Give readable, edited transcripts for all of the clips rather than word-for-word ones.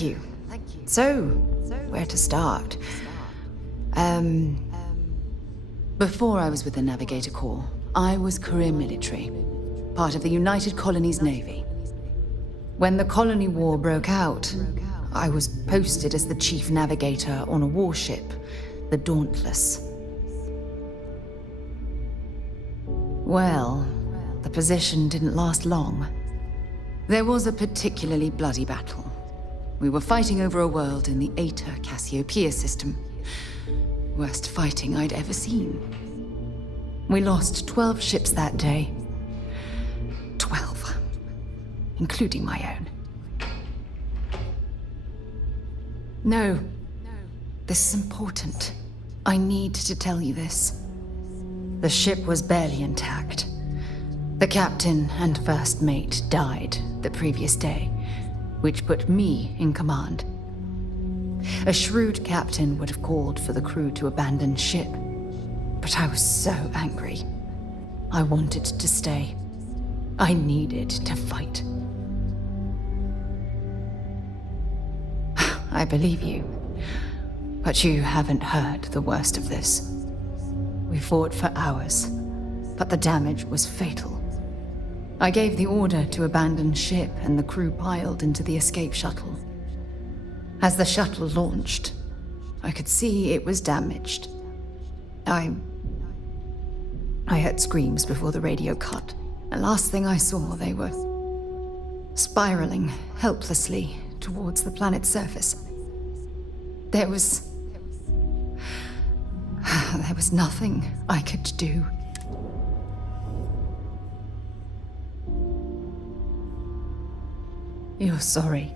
you. So, where to start? Before I was with the Navigator Corps, I was career military, part of the United Colonies Navy. When the Colony War broke out, I was posted as the chief navigator on a warship, the Dauntless. Well, the position didn't last long. There was a particularly bloody battle. We were fighting over a world in the Eta Cassiopeia system. Worst fighting I'd ever seen. We lost 12 ships that day. 12. Including my own. No. This is important. I need to tell you this. The ship was barely intact. The captain and first mate died the previous day, which put me in command. A shrewd captain would have called for the crew to abandon ship, but I was so angry. I wanted to stay. I needed to fight. I believe you, but you haven't heard the worst of this. We fought for hours, but the damage was fatal. I gave the order to abandon ship and the crew piled into the escape shuttle. As the shuttle launched, I could see it was damaged. I heard screams before the radio cut, and last thing I saw, they were spiraling helplessly towards the planet's surface. There was nothing I could do. You're sorry.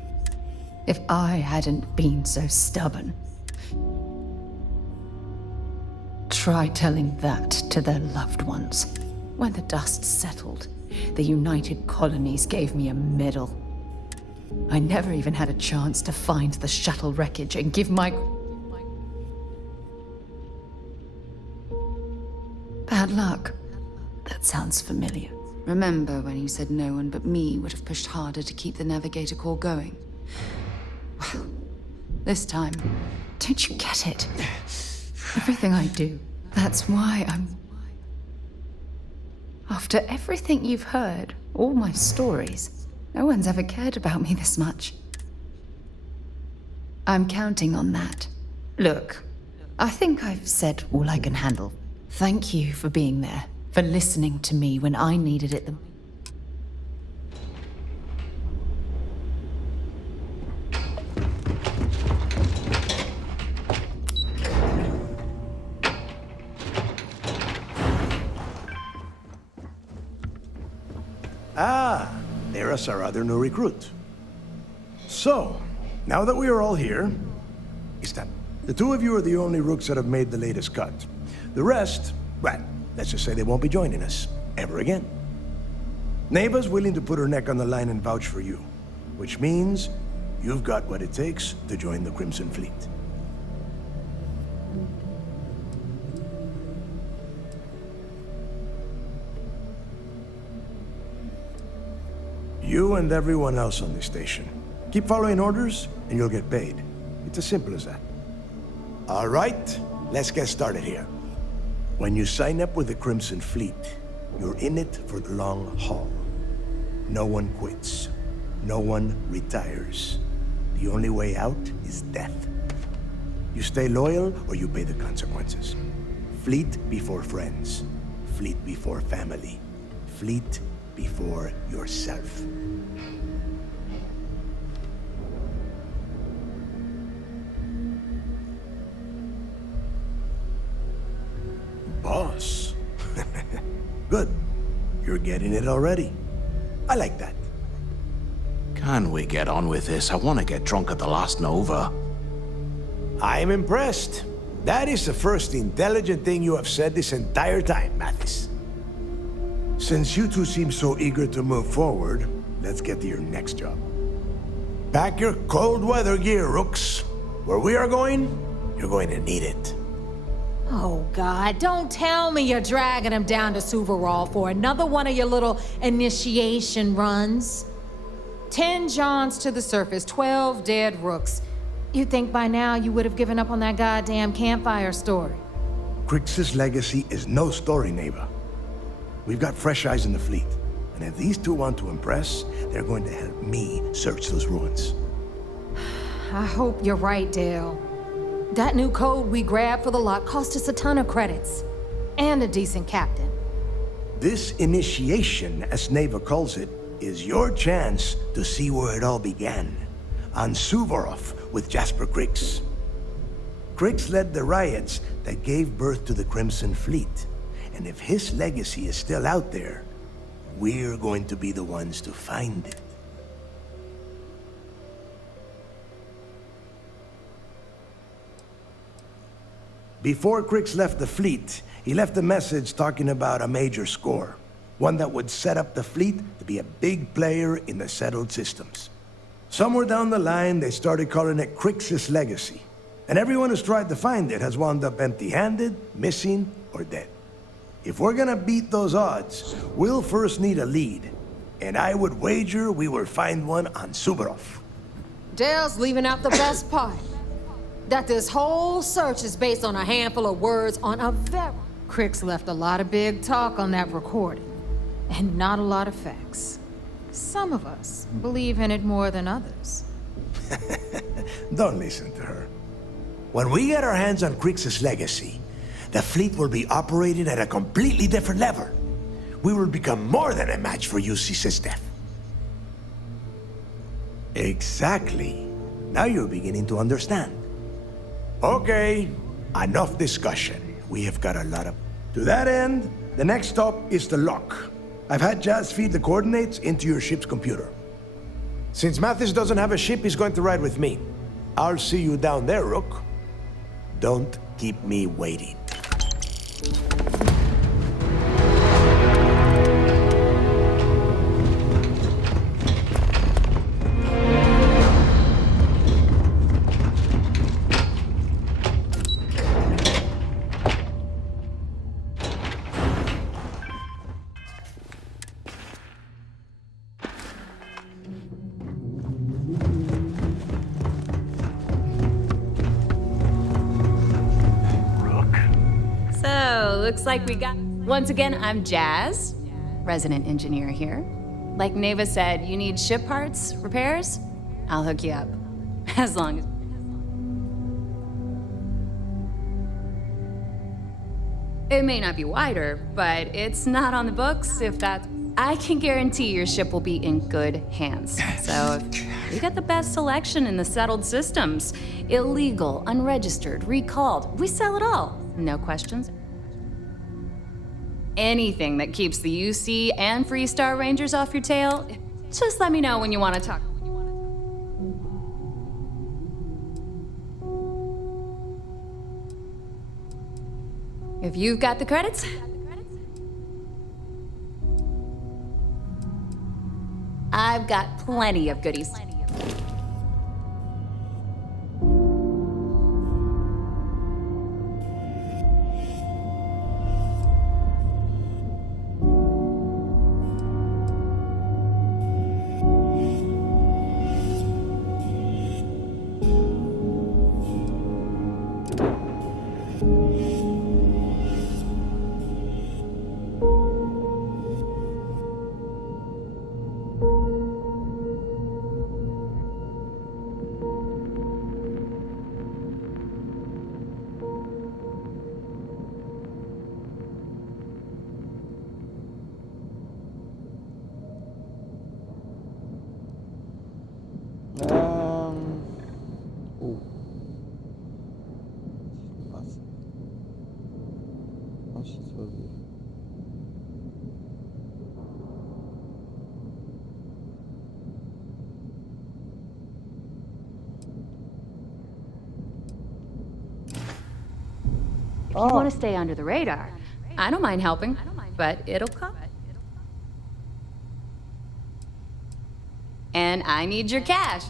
If I hadn't been so stubborn. Try telling that to their loved ones. When the dust settled, the United Colonies gave me a medal. I never even had a chance to find the shuttle wreckage and give my... Bad luck. That sounds familiar. Remember when you said no one but me would have pushed harder to keep the Navigator Corps going? Well, this time, don't you get it? Everything I do, that's why I'm... After everything you've heard, all my stories, no one's ever cared about me this much. I'm counting on that. Look, I think I've said all I can handle. Thank you for being there, for listening to me when I needed it the... Ah, there's our other new recruit. So, now that we are all here, it's time. The two of you are the only rooks that have made the latest cut. The rest, well, let's just say they won't be joining us ever again. Neva's willing to put her neck on the line and vouch for you, which means you've got what it takes to join the Crimson Fleet. You and everyone else on this station. Keep following orders, and you'll get paid. It's as simple as that. All right, let's get started here. When you sign up with the Crimson Fleet, you're in it for the long haul. No one quits. No one retires. The only way out is death. You stay loyal, or you pay the consequences. Fleet before friends. Fleet before family. Fleet before yourself. Boss. Good. You're getting it already. I like that. Can we get on with this? I want to get drunk at the last Nova. I'm impressed. That is the first intelligent thing you have said this entire time, Mathis. Since you two seem so eager to move forward, let's get to your next job. Pack your cold weather gear, Rooks. Where we are going, you're going to need it. Oh, God, don't tell me you're dragging him down to Suvarol for another one of your little initiation runs. 10 Johns to the surface, 12 dead rooks. You'd think by now you would have given up on that goddamn campfire story. Crix's legacy is no story, neighbor. We've got fresh eyes in the fleet. And if these two want to impress, they're going to help me search those ruins. I hope you're right, Dale. That new code we grabbed for the lot cost us a ton of credits. And a decent captain. This initiation, as Neva calls it, is your chance to see where it all began. On Suvorov with Jasper Crix. Crix led the riots that gave birth to the Crimson Fleet. And if his legacy is still out there, we're going to be the ones to find it. Before Crix left the fleet, he left a message talking about a major score. One that would set up the fleet to be a big player in the settled systems. Somewhere down the line, they started calling it Crix's legacy. And everyone who's tried to find it has wound up empty-handed, missing, or dead. If we're gonna beat those odds, we'll first need a lead. And I would wager we will find one on Suvorov. Dale's leaving out the best part. That this whole search is based on a handful of words on a very... Crix left a lot of big talk on that recording. And not a lot of facts. Some of us believe in it more than others. Don't listen to her. When we get our hands on Crix's legacy, the fleet will be operated at a completely different level. We will become more than a match for UC System. Exactly. Now you're beginning to understand. Okay, enough discussion. We have got a lot of... To that end, the next stop is the lock. I've had Jazz feed the coordinates into your ship's computer. Since Mathis doesn't have a ship, he's going to ride with me. I'll see you down there, Rook. Don't keep me waiting. Looks like we got... Once again, I'm Jazz, resident engineer here. Like Neva said, you need ship parts, repairs? I'll hook you up. As long as... It may not be wider, but it's not on the books if that's... I can guarantee your ship will be in good hands. So we got the best selection in the settled systems. Illegal, unregistered, recalled. We sell it all. No questions. Anything that keeps the UC and Freestar Rangers off your tail, just let me know when you want to talk. If you've got the credits, I've got plenty of goodies. If you want to stay under the radar, I don't mind helping, but it'll cost. And I need your cash.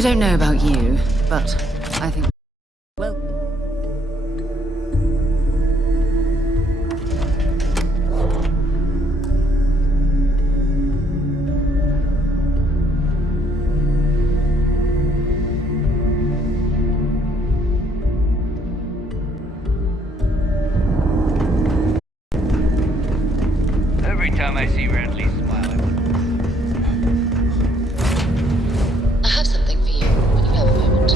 I don't know about you, but I think... Well, Every time I see Radley smile, I have something for you when you have a moment.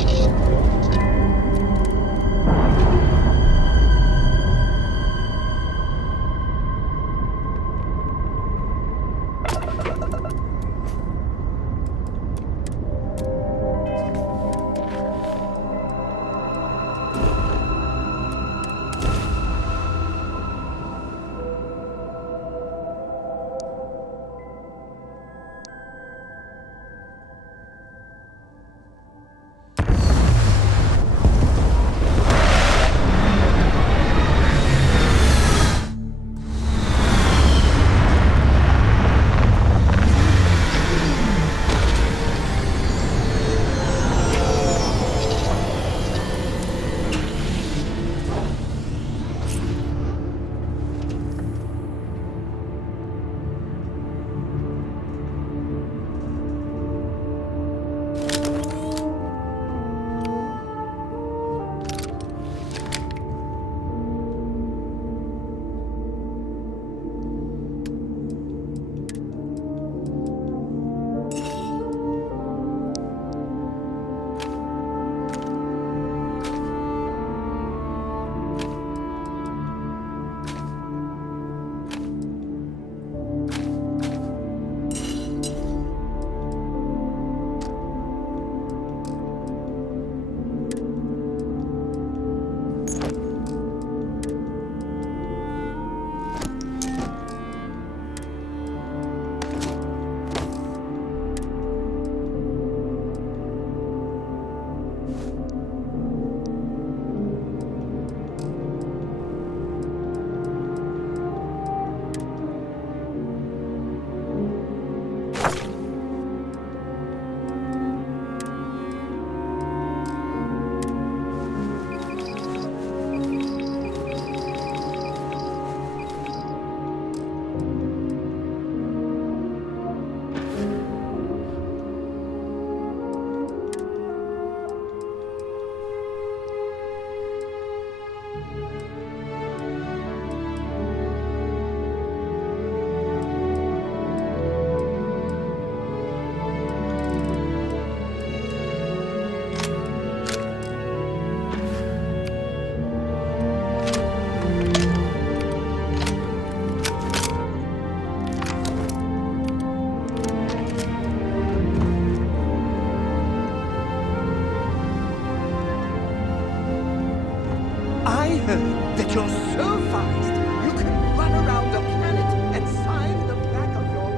I heard that you're so fast, you can run around the planet and sign the back of your own.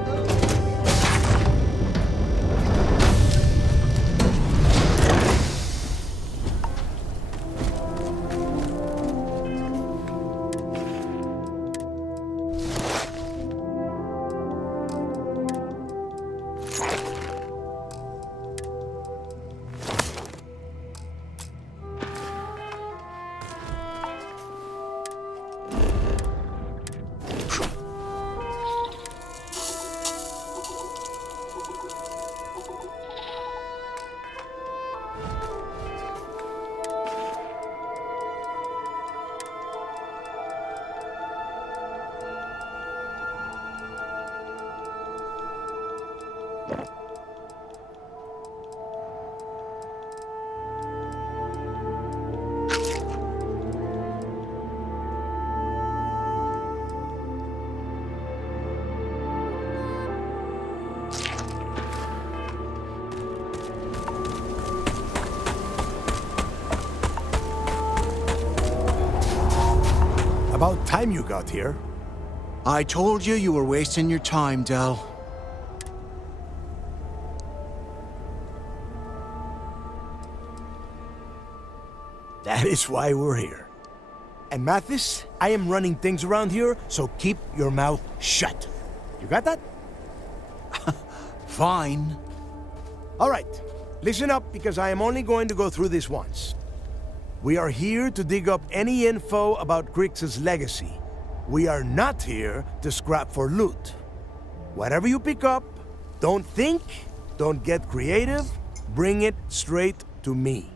About time you got here. I told you you were wasting your time, Del. That is why we're here. And Mathis, I am running things around here, so keep your mouth shut. You got that? Fine. All right. Listen up, because I am only going to go through this once. We are here to dig up any info about Grix's legacy. We are not here to scrap for loot. Whatever you pick up, don't think, don't get creative, bring it straight to me.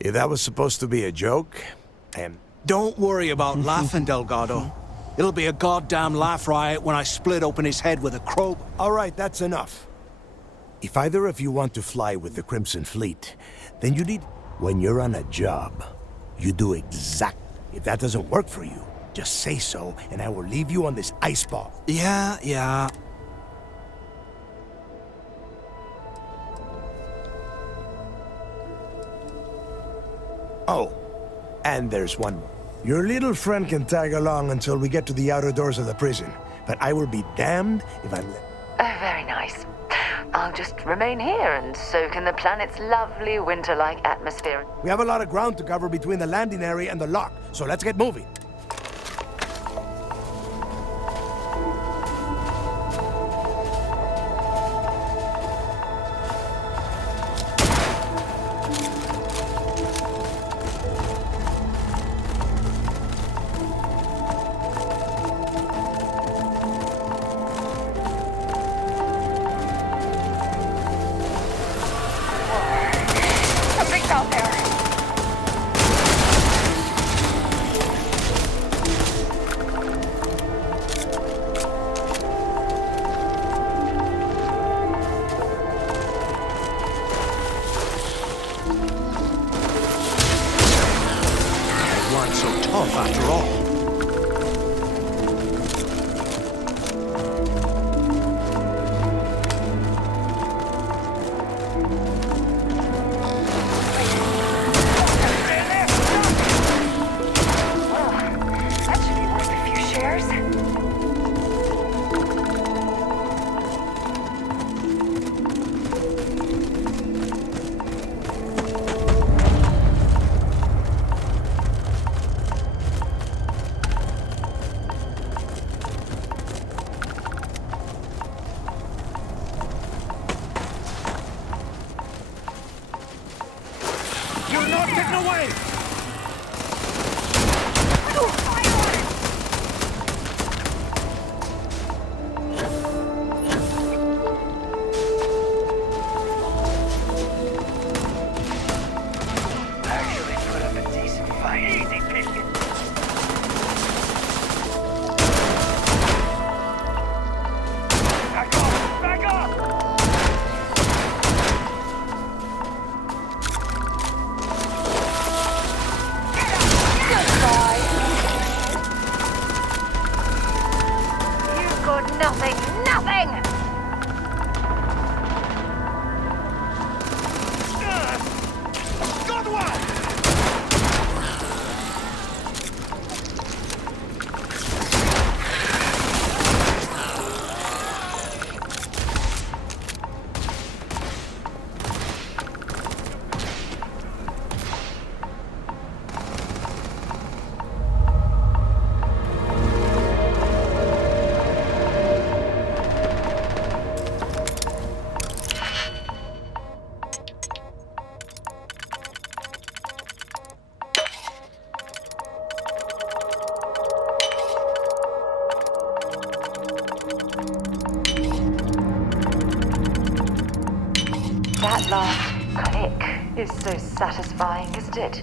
If that was supposed to be a joke, Don't worry about laughing, Delgado. It'll be a goddamn laugh riot when I split open his head with a crowbar. all right, that's enough. If either of you want to fly with the Crimson Fleet, then you need... When you're on a job, you do exact... If that doesn't work for you, just say so, and I will leave you on this ice ball. Yeah. Oh, and there's one more. Your little friend can tag along until we get to the outer doors of the prison, but I will be damned if I'm... Oh, very nice. I'll just remain here and soak in the planet's lovely winter-like atmosphere. We have a lot of ground to cover between the landing area and the lock, so let's get moving. Something's out there. They weren't so tough after all. That should be worth a few shares. You're not getting away! Actually put up a decent fight. Easy pickings. Back off! Back off! You've got nothing! Nothing! Good one! That last click is so satisfying, isn't it?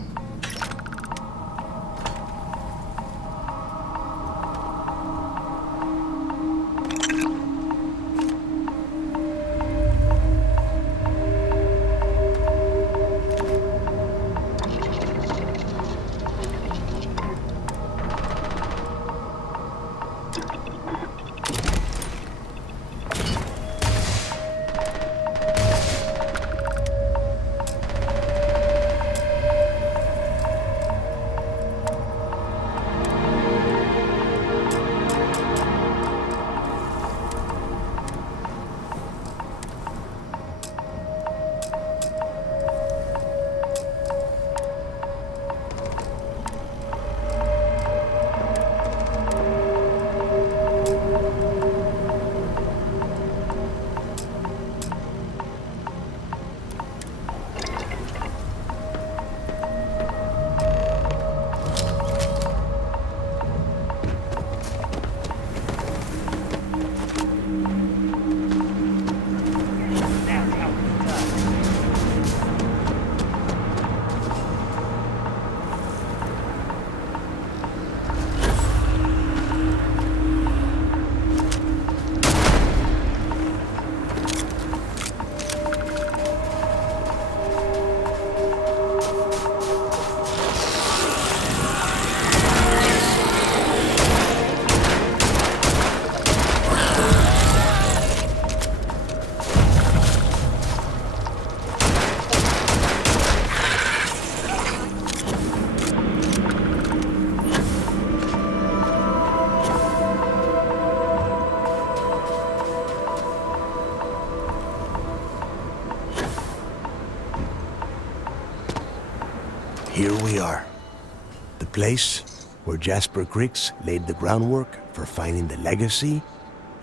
Here we are. The place where Jasper Griggs laid the groundwork for finding the legacy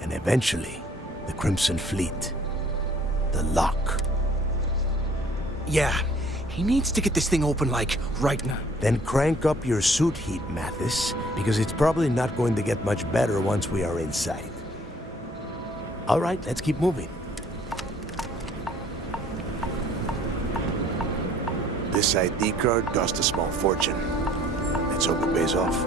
and eventually the Crimson Fleet. The lock. Yeah, he needs to get this thing open, like, right now. Then crank up your suit heat, Mathis, because it's probably not going to get much better once we are inside. All right, let's keep moving. This ID card cost a small fortune. Let's hope it pays off.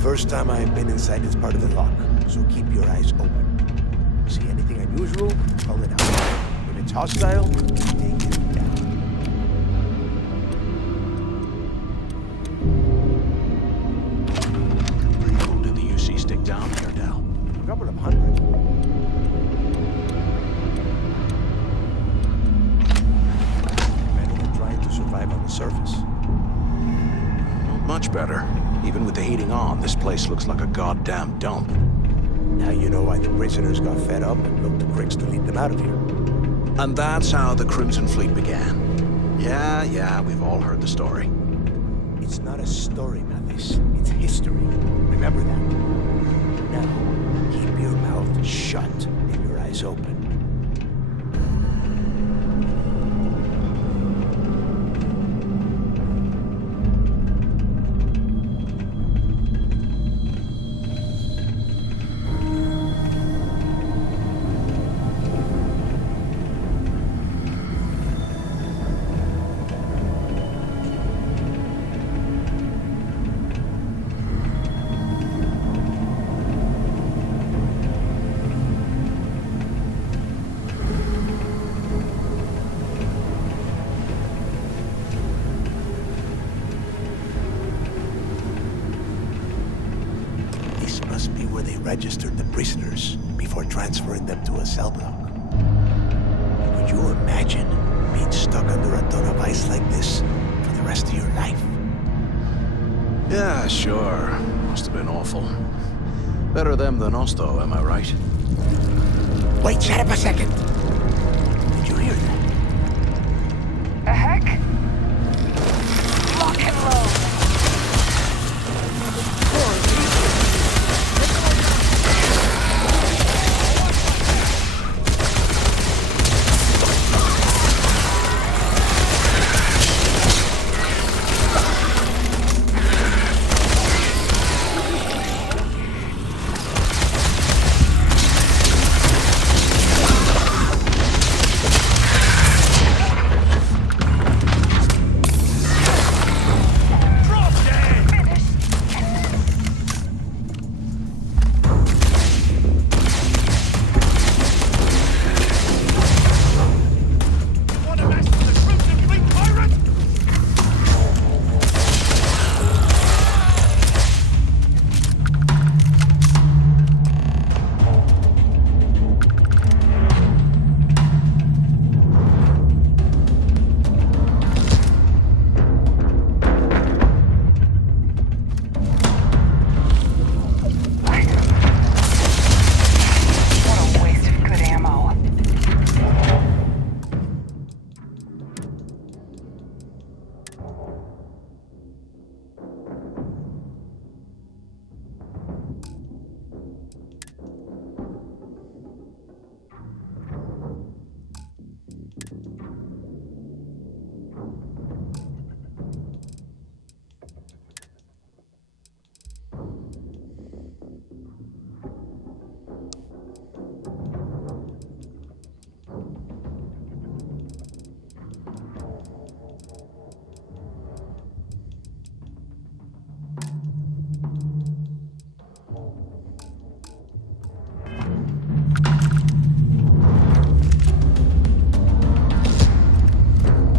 First time I've been inside this part of the lock, so keep your eyes open. See anything unusual, call it out. If it's hostile, take it down. Who did the UC stick down there, Dal? A couple of hundred. Better than trying to survive on the surface. Not much better. Even with the heating on, this place looks like a goddamn dump. Now you know why the prisoners got fed up and looked to Griggs to lead them out of here. And that's how the Crimson Fleet began. Yeah, we've all heard the story. It's not a story, Mathis. It's history. Remember that. Now, keep your mouth shut and your eyes open. Must be where they registered the prisoners before transferring them to a cell block. Could you imagine being stuck under a ton of ice like this for the rest of your life? Yeah, sure. Must have been awful. Better them than us, though, am I right? Wait, shut up a second. Did you hear that? The heck? Lock and load.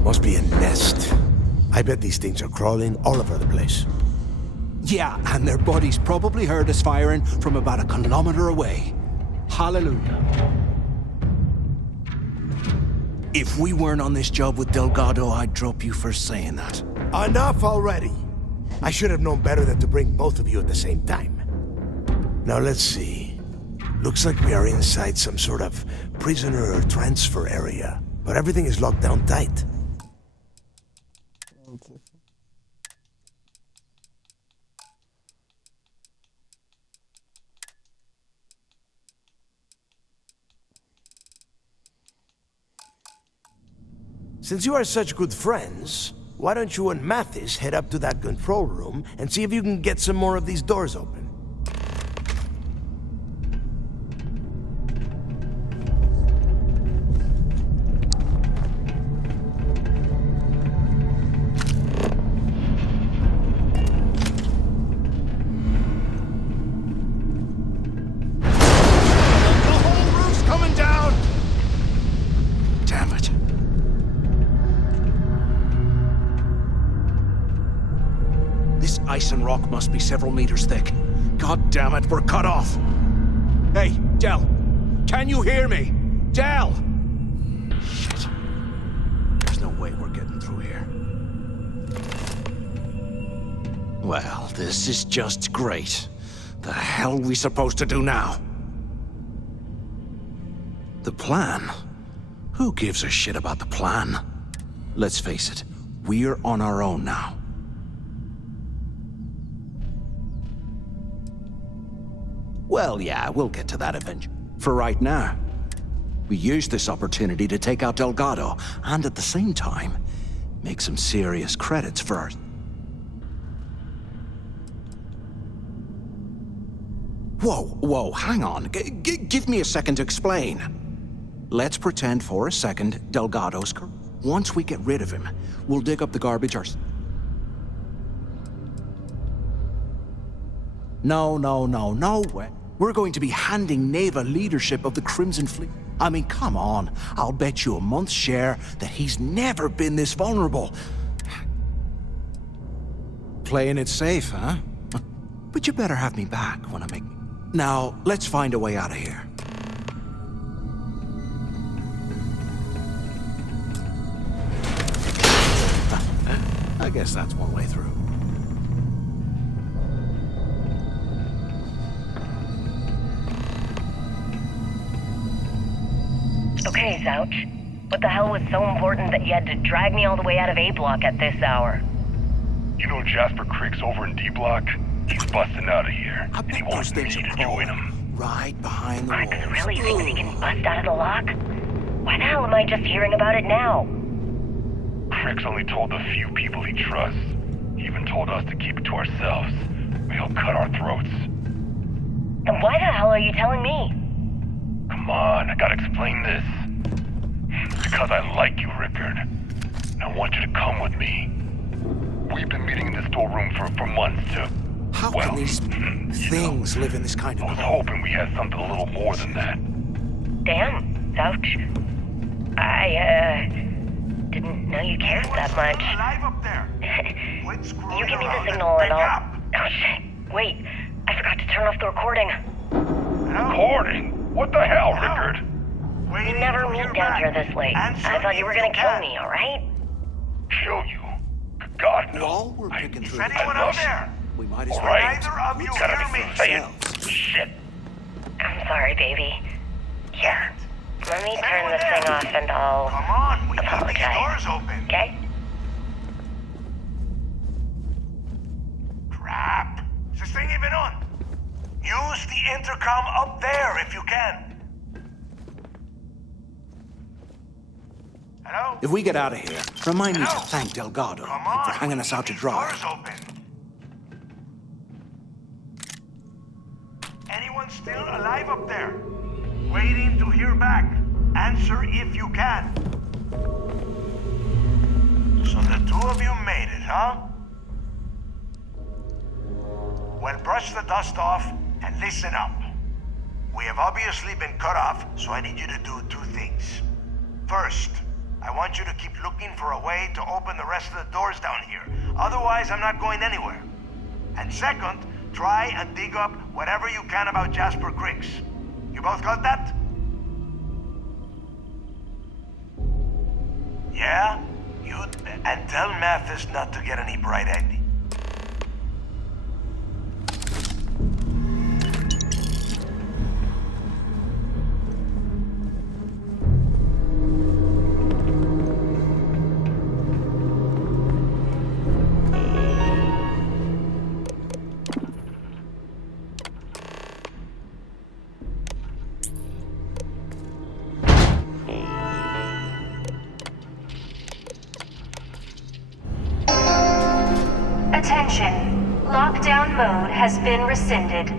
Must be a nest. I bet these things are crawling all over the place. Yeah, and their buddies probably heard us firing from about 1 kilometer away. Hallelujah. If we weren't on this job with Delgado, I'd drop you for saying that. Enough already! I should have known better than to bring both of you at the same time. Now let's see. Looks like we are inside some sort of prisoner transfer area, but everything is locked down tight. Since you are such good friends, why don't you and Mathis head up to that control room and see if you can get some more of these doors open? The whole roof's coming down! Damn it. This ice and rock must be several meters thick. God damn it, we're cut off. Hey, Del, can you hear me? Del! Shit. There's no way we're getting through here. Well, this is just great. The hell are we supposed to do now? The plan? Who gives a shit about the plan? Let's face it, we're on our own now. Well, yeah, we'll get to that eventually. For right now, we use this opportunity to take out Delgado, and at the same time, make some serious credits for our... Whoa, hang on. Give me a second to explain. Let's pretend for a second Delgado's correct. Once we get rid of him, we'll dig up the garbage ourselves. No way. We're going to be handing Neva leadership of the Crimson Fleet. I mean, come on. I'll bet you a month's share that he's never been this vulnerable. Playing it safe, huh? But you better have me back when I make... Now, let's find a way out of here. I guess that's one way through. Okay, Zouch. What the hell was so important that you had to drag me all the way out of A Block at this hour? You know Jasper Creek's over in D Block? He's busting out of here, and he wants me to join him. Right behind the walls. Creeks really thinks he can bust out of the lock? Why the hell am I just hearing about it now? Crick's only told the few people he trusts. He even told us to keep it to ourselves, or he'll cut our throats. Then why the hell are you telling me? Come on, I gotta explain this. Because I like you, Rickard. And I want you to come with me. We've been meeting in this storeroom for months to... How can these things live in this kind of... I was hoping we had something a little more than that. Damn, Zouch. I, didn't know you cared that much. Alive up there. You give me the signal and I'll... Oh, shit. Wait, I forgot to turn off the recording. Recording? What the hell, Rickard? We never meet down here this late. I thought you were gonna kill me, alright? Kill you? God, no. While we're picking through the anyone up there? we might as well... Alright, Neither of you gotta hear be me. saying shit. I'm sorry, baby. Here, let me turn this thing off and I'll Come on, we need these apologize. doors open. Okay? Crap. Is this thing even on? Use the intercom up there if you can. Hello? If we get out of here, remind me to Hello? thank Delgado Come on. for hanging us out to These dry. doors open. Anyone still alive up there? Waiting to hear back. Answer if you can. So the two of you made it, huh? Well, brush the dust off and listen up. We have obviously been cut off, so I need you to do two things. First, I want you to keep looking for a way to open the rest of the doors down here. Otherwise, I'm not going anywhere. And second, try and dig up whatever you can about Jasper Cricks. You both got that? Yeah? And tell Mathis not to get any bright egg. Attention. Lockdown mode has been rescinded.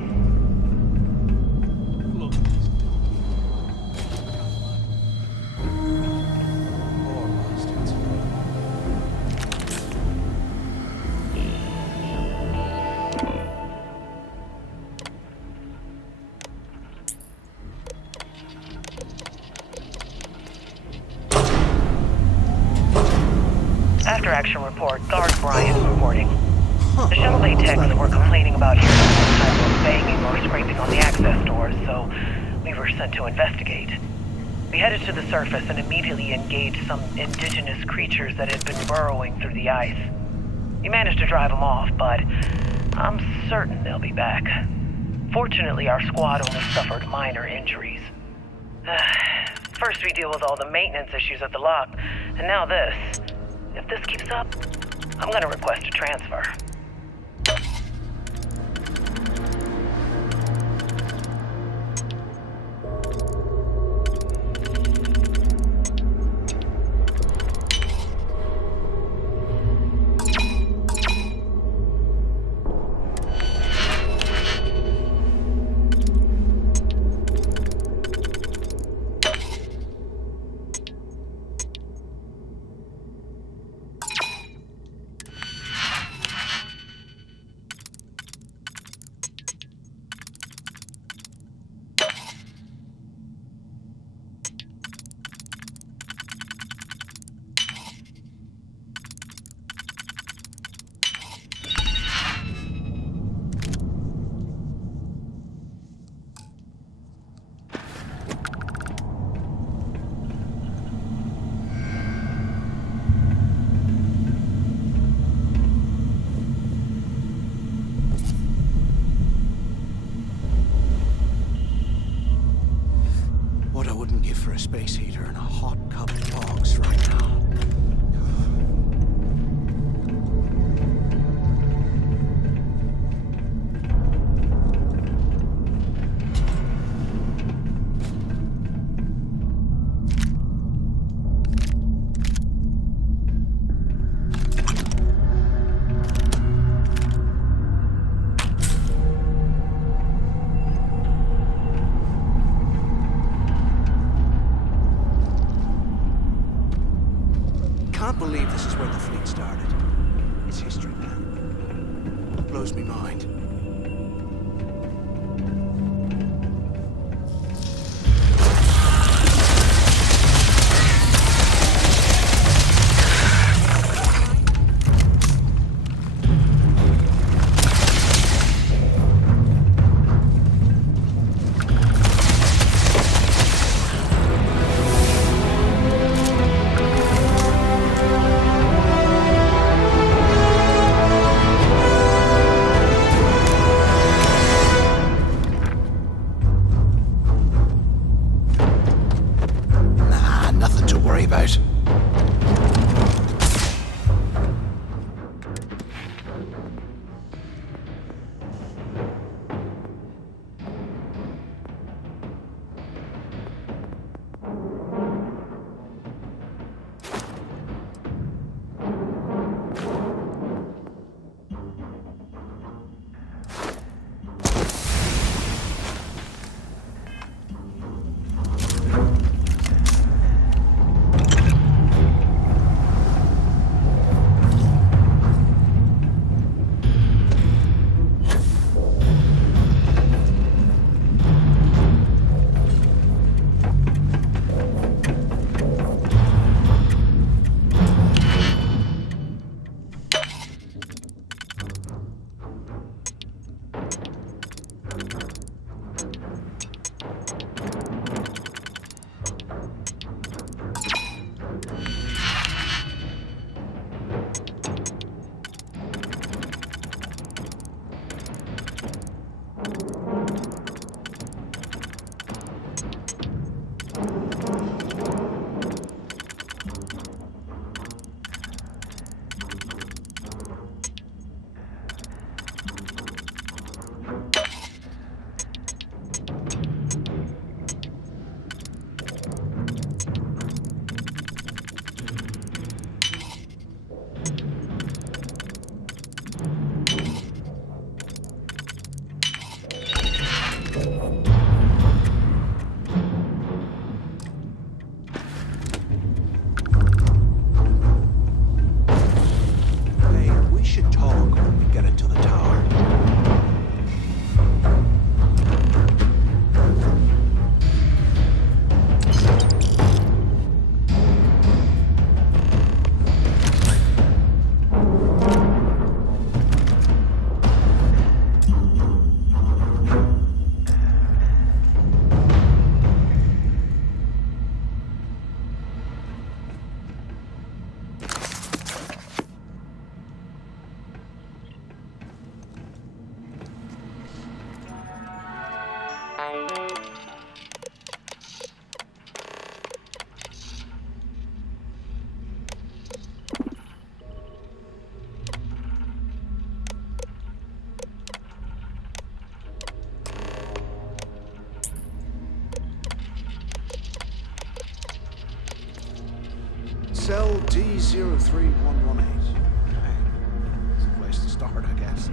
After action report, Guard Brian reporting. The Shuttle Bay techs were complaining about hearing some type of banging or scraping on the access doors, so we were sent to investigate. We headed to the surface and immediately engaged some indigenous creatures that had been burrowing through the ice. We managed to drive them off, but I'm certain they'll be back. Fortunately, our squad only suffered minor injuries. First we deal with all the maintenance issues at the lock, and now this. If this keeps up, I'm gonna request a transfer. What I wouldn't give for a space heater and a hot cup of logs right now. Can't believe this is where the fleet started. It's history, man. It blows me mind. D03118. Okay. It's a place to start, I guess.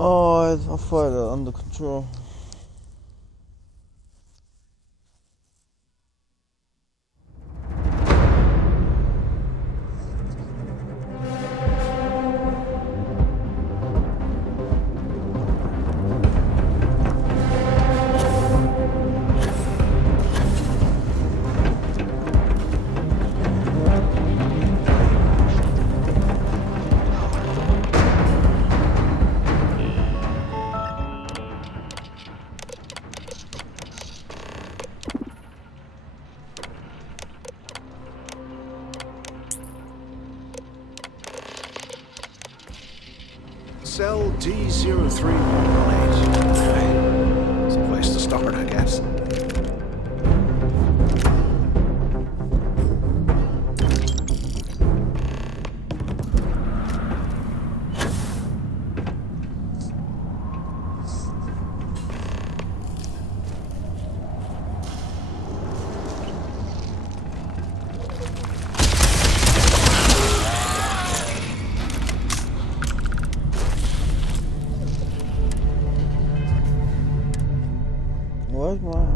Oh, I thought it under control. Cell D03118. Okay. It's a place to start, I guess. Where's mine?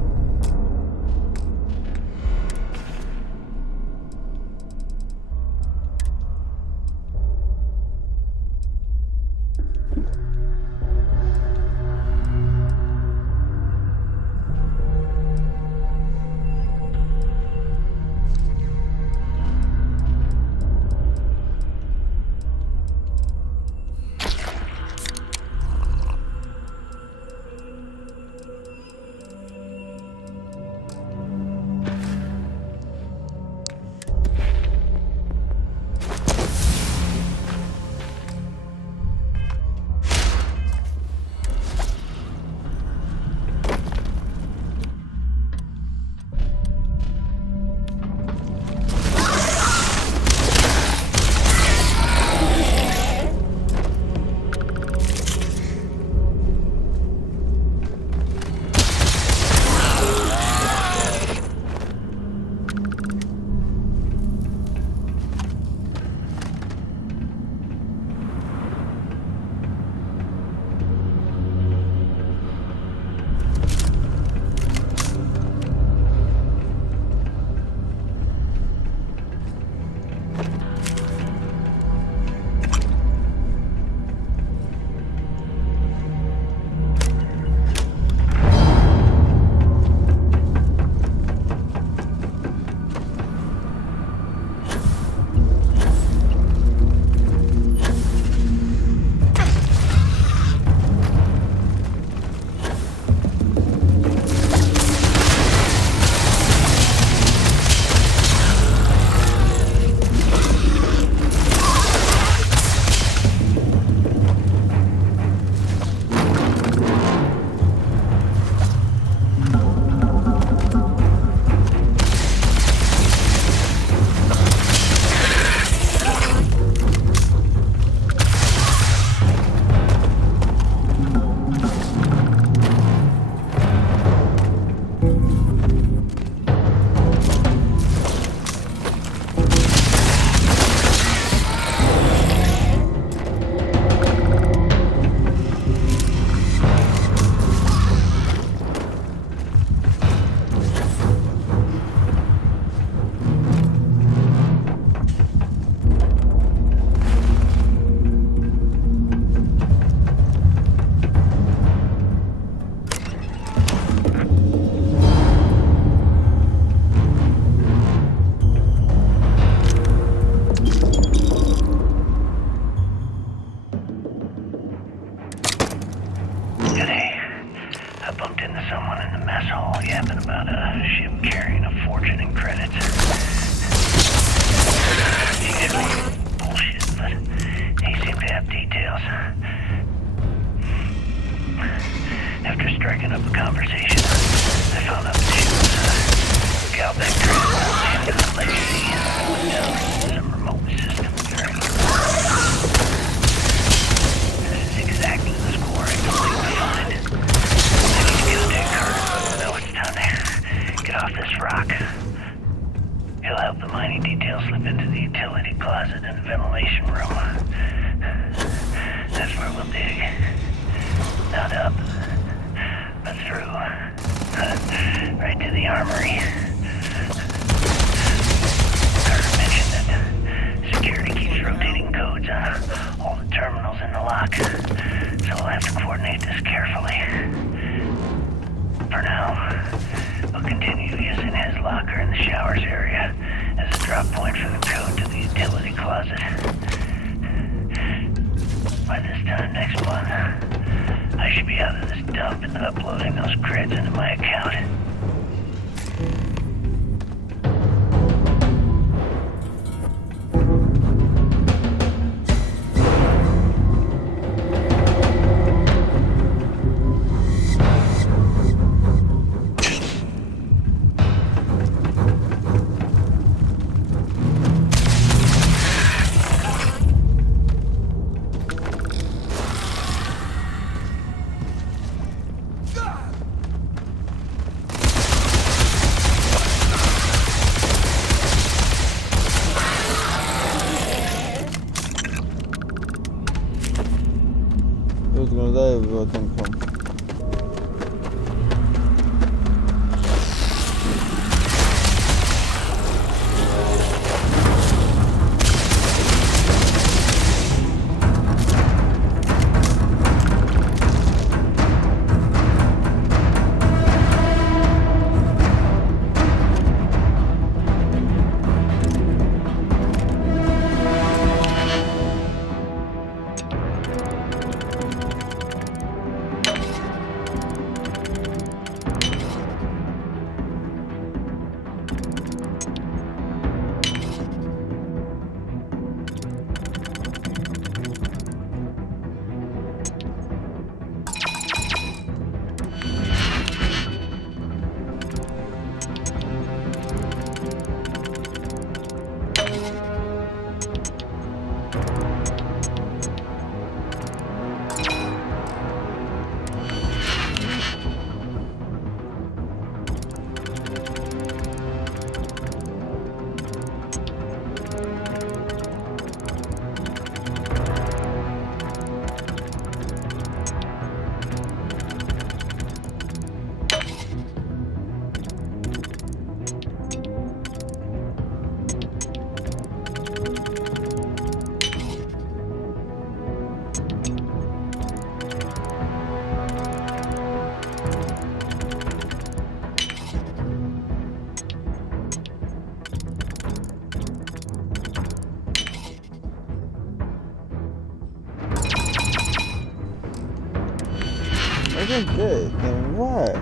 you'll help the mining detail slip into the utility closet in the ventilation room. That's where we'll dig. Not up, but through. Right to the armory. Carter mentioned that security keeps rotating codes on all the terminals in the lock, so we'll have to coordinate this carefully. For now, we'll continue using his locker in the showers area as a drop point for the code to the utility closet. By this time next month, I should be out of this dump and uploading those creds into my account. Wyglądają wyłatunką. This, then what?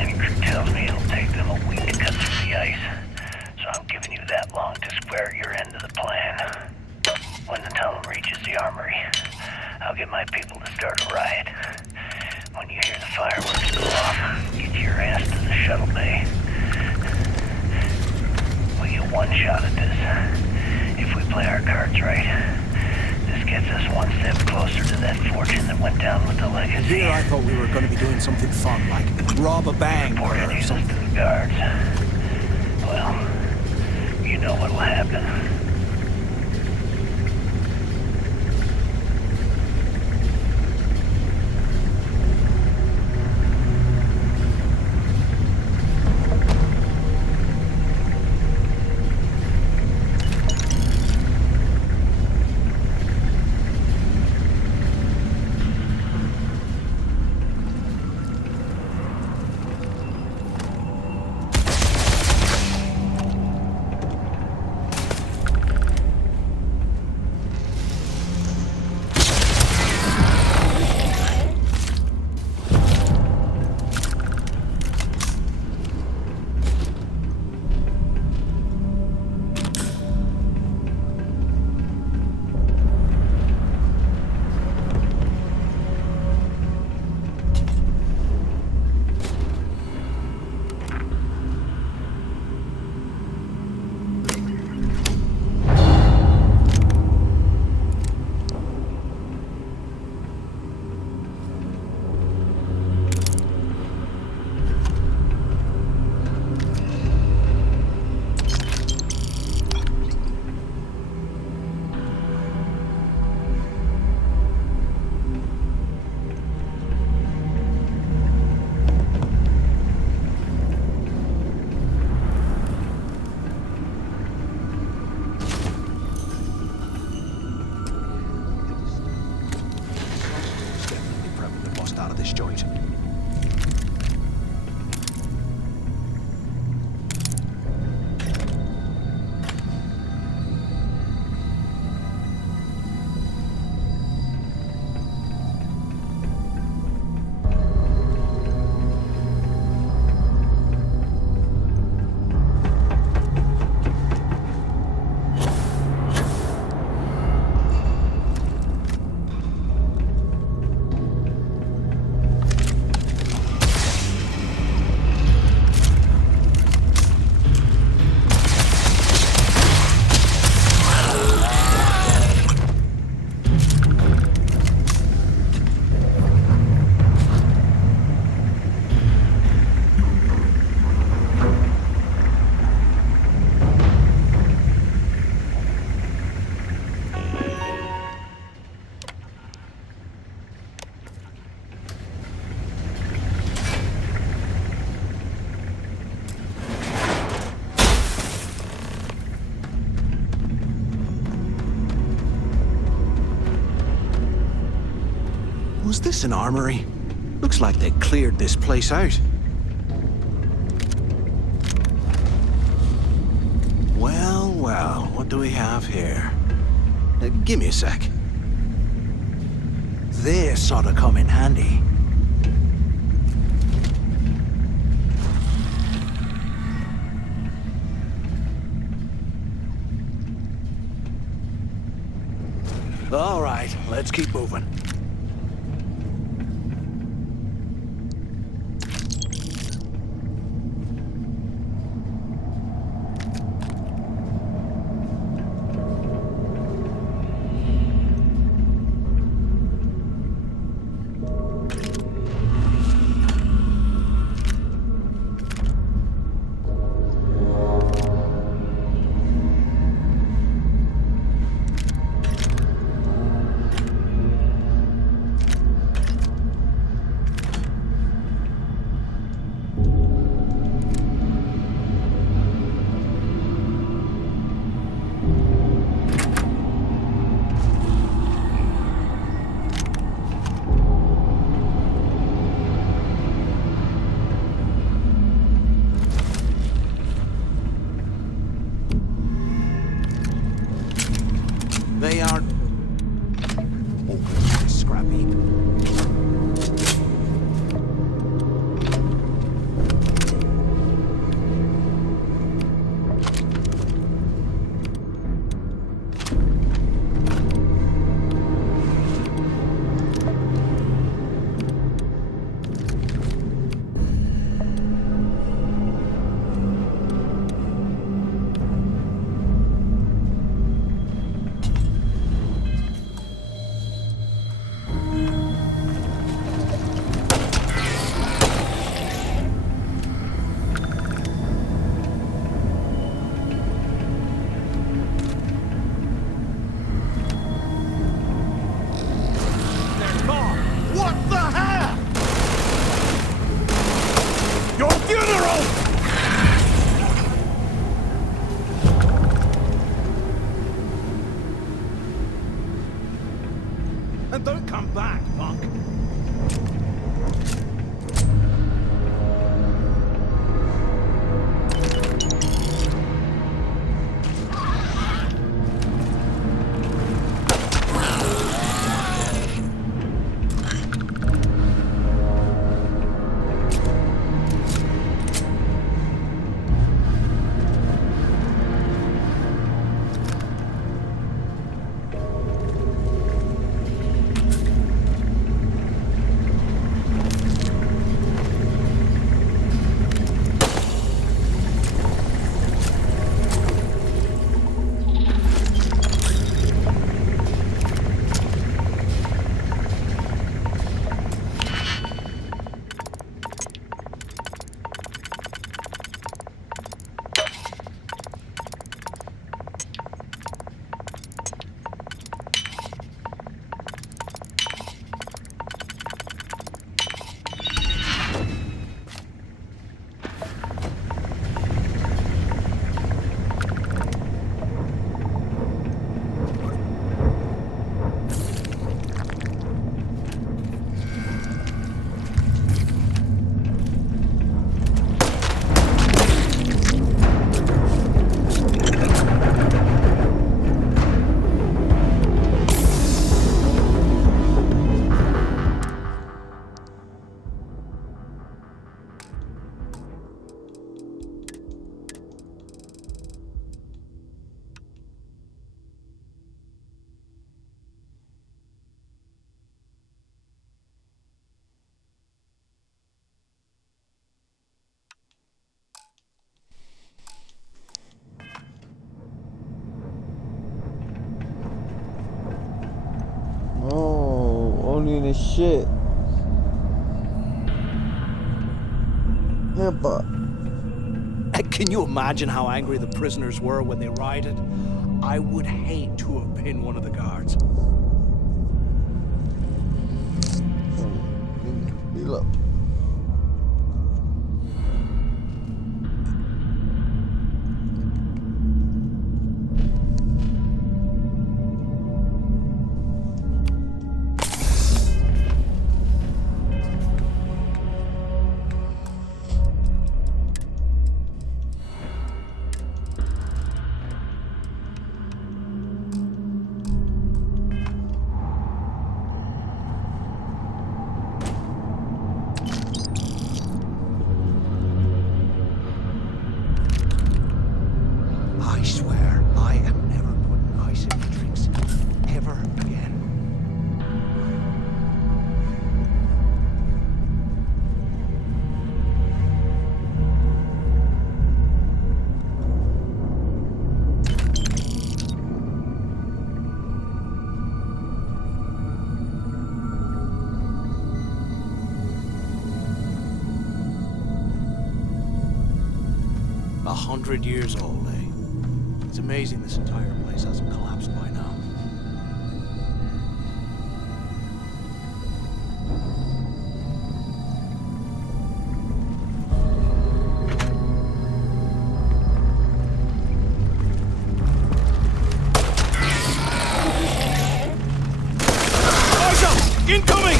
mining crew tells me it'll take them a week to cut through the ice. So I'm giving you that long to square your end of the plan. When the tunnel reaches the armory, I'll get my people to start a riot. When you hear the fireworks go off, get your ass to the shuttle bay. We get one shot at this. If we play our cards right, this gets us one step closer to that fortune that went down with the legacy. Here I thought we were going to be doing something fun, like rob a bank Report or any of us something. to the guards. Well, you know what'll happen. Out of this joint. Was this an armory? Looks like they cleared this place out. Well, well, what do we have here? Give me a sec. This ought to come in handy. All right, let's keep moving. as shit. Hip-hop. Can you imagine how angry the prisoners were when they rioted? I would hate to have been one of the guards. Look. I swear, I am never putting ice in my drinks. Ever again. A 100 years old, eh? It's amazing this entire place hasn't collapsed by now. Marshal! Incoming!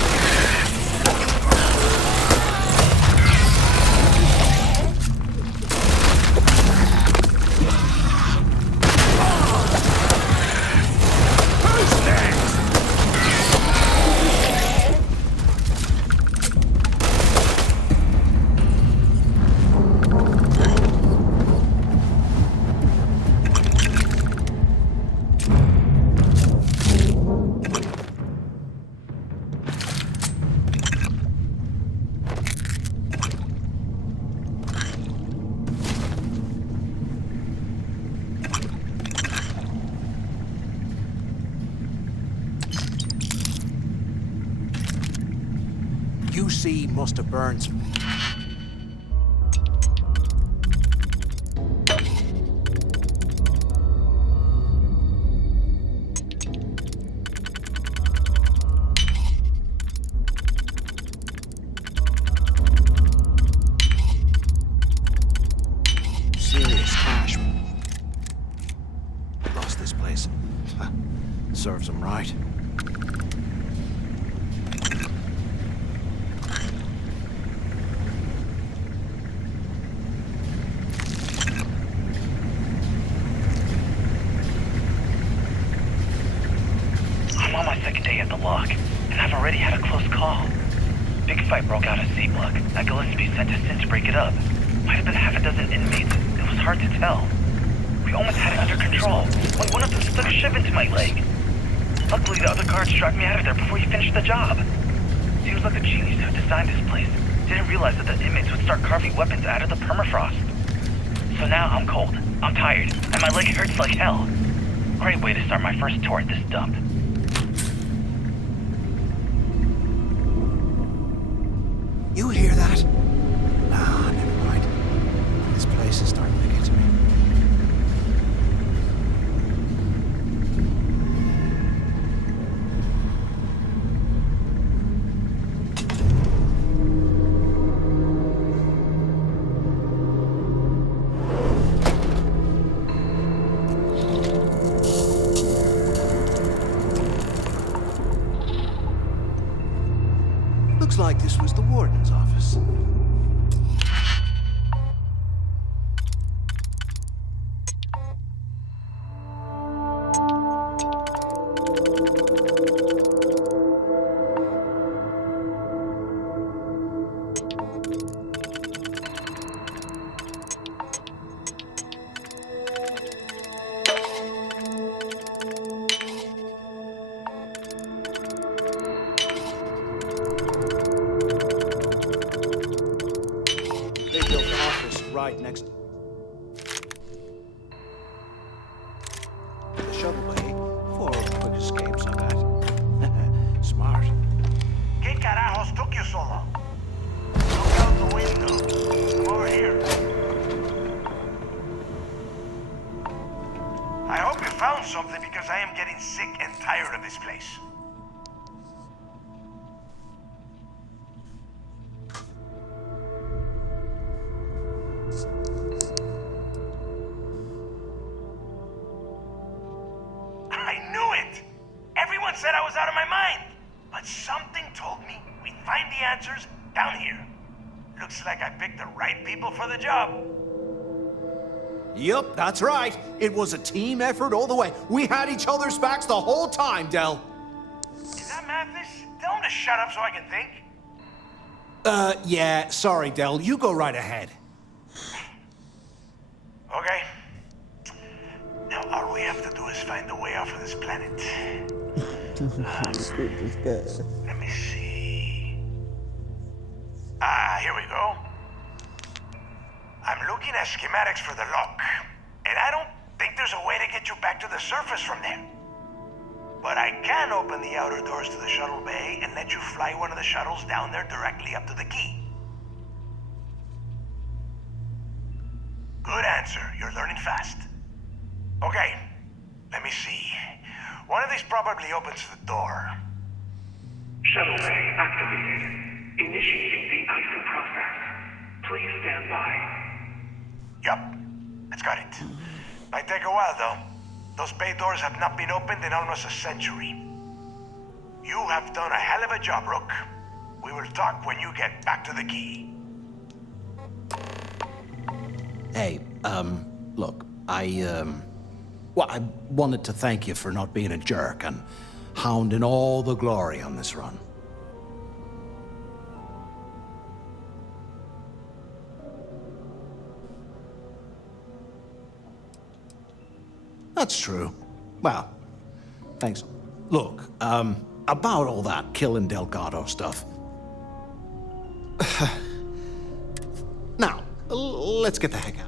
UC must have burned some. Serious cash. Lost this place. Serves them right. I'm on my second day at the lock, and I've already had a close call. Big fight broke out at C-Block. A Gillespie sent us in to break it up. Might have been half a dozen inmates. It was hard to tell. We almost had it under control when one of them stuck a shiv into my leg. Luckily, the other guards dragged me out of there before he finished the job. Seems like the genius who designed this place didn't realize that the inmates would start carving weapons out of the permafrost. So now I'm cold, I'm tired, and my leg hurts like hell. Great way to start my first tour at this dump. You hear that? Nah, never mind. This place is starting to get to me. Looks like this was the warden's office. They built an office right next to the shuttle bay for quick escapes, I bet. Smart. getting sick and tired of this place. I knew it! Everyone said I was out of my mind! But something told me we'd find the answers down here. Looks like I picked the right people for the job. Yup, that's right. It was a team effort all the way. We had each other's backs the whole time, Del. Is that Mathis? Tell him to shut up so I can think. Yeah, sorry, Del. You go right ahead. Okay. Now all we have to do is find a way off of this planet. Let me see. Here we go. I'm looking at schematics for the lock, and I don't think there's a way to get you back to the surface from there. But I can open the outer doors to the shuttle bay and let you fly one of the shuttles down there directly up to the key. Good answer. You're learning fast. Okay, let me see. One of these probably opens the door. Shuttle bay activated. Initiating the icing process. Please stand by. Yup, that's got it. Might take a while, though. Those bay doors have not been opened in almost a century. You have done a hell of a job, Rook. We will talk when you get back to the key. Hey, look, I wanted to thank you for not being a jerk and hounding all the glory on this run. That's true. Well, thanks. Look, about all that killing Delgado stuff. Now, let's get the heck out.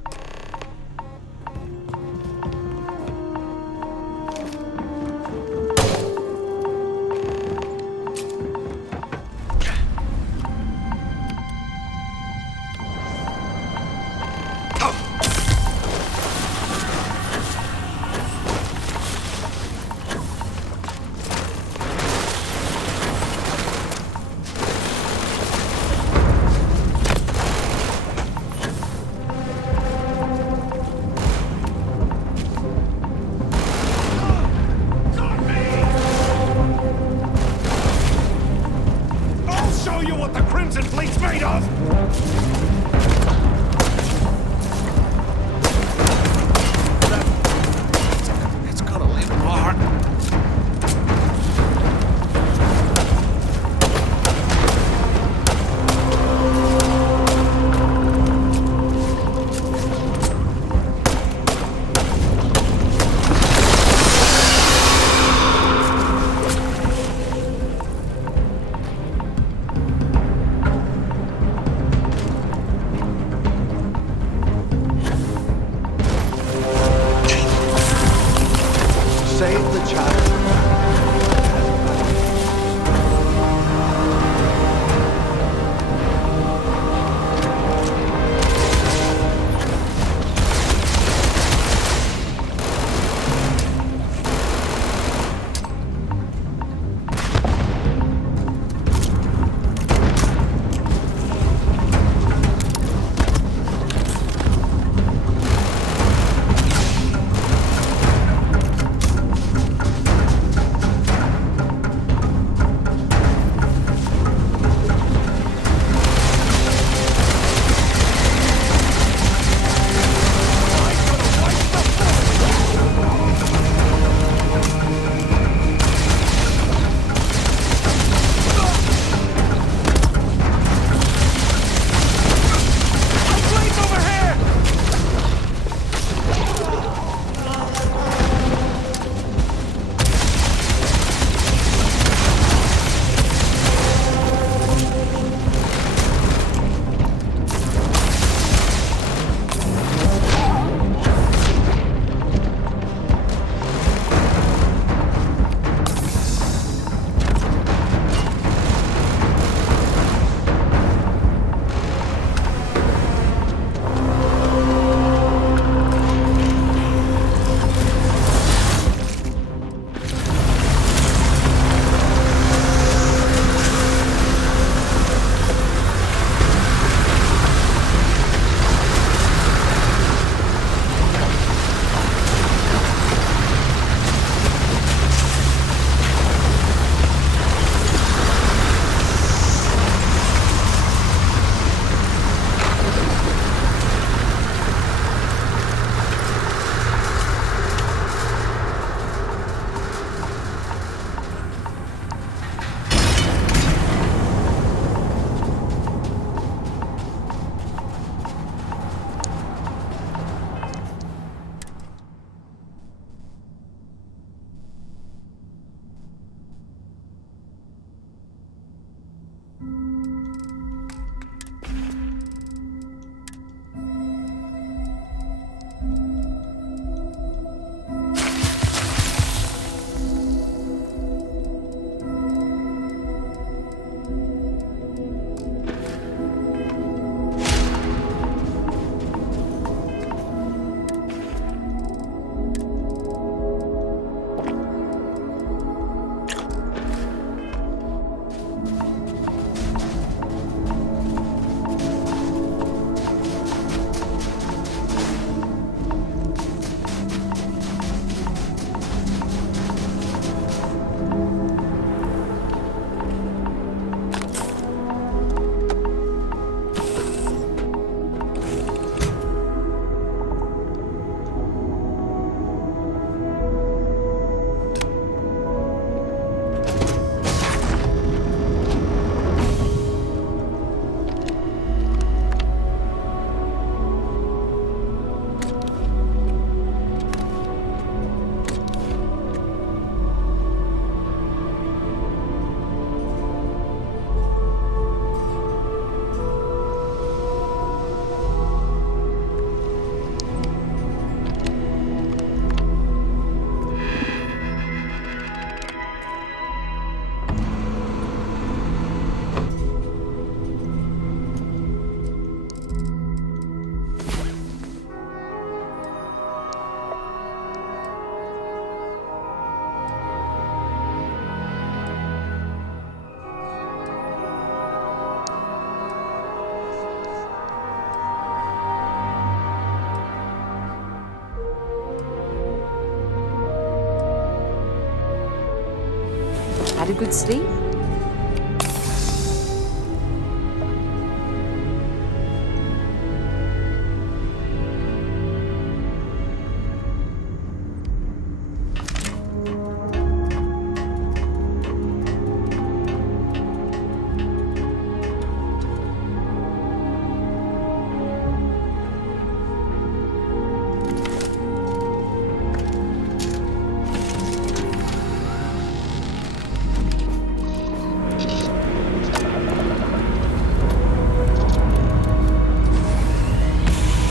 a good sleep?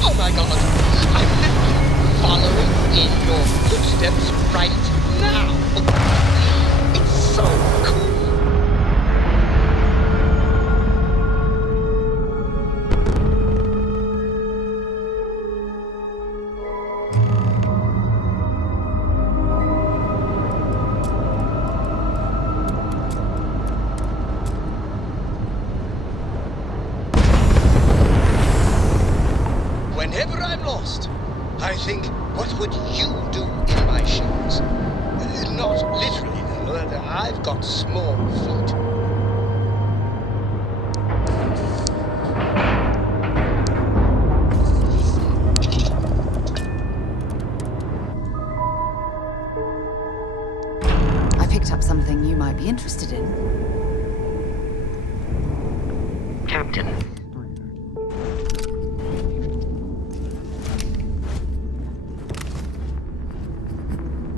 Oh my god! I'm literally following in your footsteps right now! It's so cool! Whenever I'm lost, I think, what would you do in my shoes? Not literally, though. I've got small feet. I picked up something you might be interested in. Captain.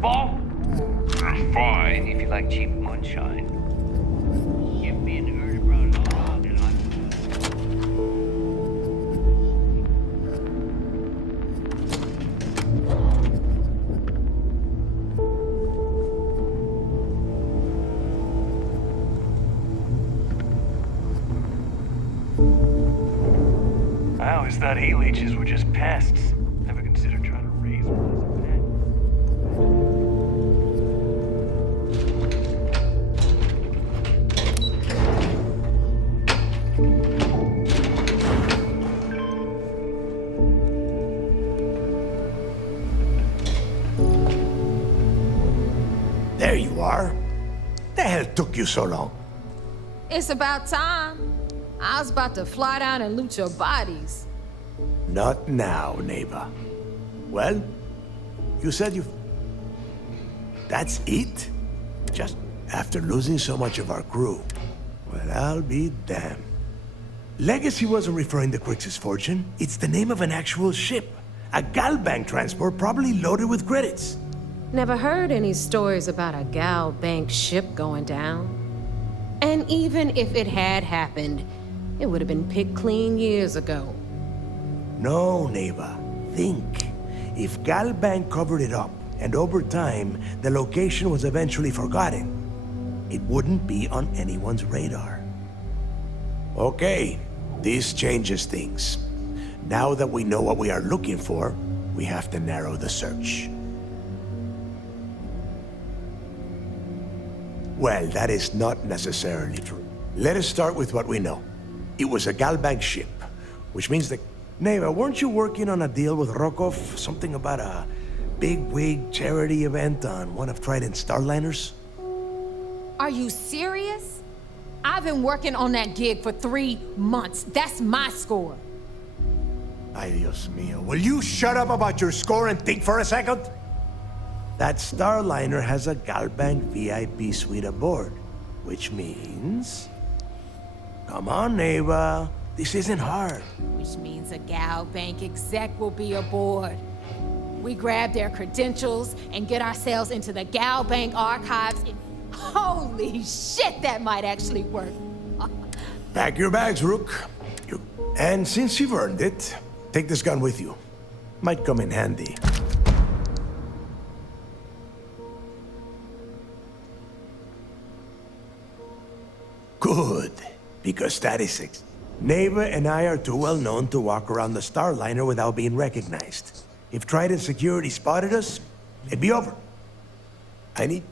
Ball? Fine, if you like cheap moonshine. Give me an Erdbrand log and I always thought he-leeches were just pests. Never considered trying to raise one as a pet. There you are. The hell took you so long? It's about time. I was about to fly down and loot your bodies. Not now, neighbor. Well, you said you... That's it? Just after losing so much of our crew? Well, I'll be damned. Legacy wasn't referring to Crix's fortune. It's the name of an actual ship. A Galbank transport probably loaded with credits. Never heard any stories about a Gal Bank ship going down. And even if it had happened, it would have been picked clean years ago. No, neighbor. Think. If Galbank covered it up, and over time, the location was eventually forgotten, it wouldn't be on anyone's radar. Okay, this changes things. Now that we know what we are looking for, we have to narrow the search. Well, that is not necessarily true. Let us start with what we know. It was a Galbank ship, which means that... Neighbor, weren't you working on a deal with Rokov? Something about a big-wig charity event on one of Trident's starliners? Are you serious? I've been working on that gig for 3 months. That's my score. Ay, Dios mío. Will you shut up about your score and think for a second? That starliner has a Galbank VIP suite aboard, which means... Come on, neighbor. This isn't hard. Which means a Gal Bank exec will be aboard. We grab their credentials and get ourselves into the Gal Bank archives. Holy shit, that might actually work. Pack your bags, Rook. And since you've earned it, take this gun with you. Might come in handy. Good, because statistics. Neighbor and I are too well known to walk around the starliner without being recognized. If Trident security spotted us, it'd be over. I need...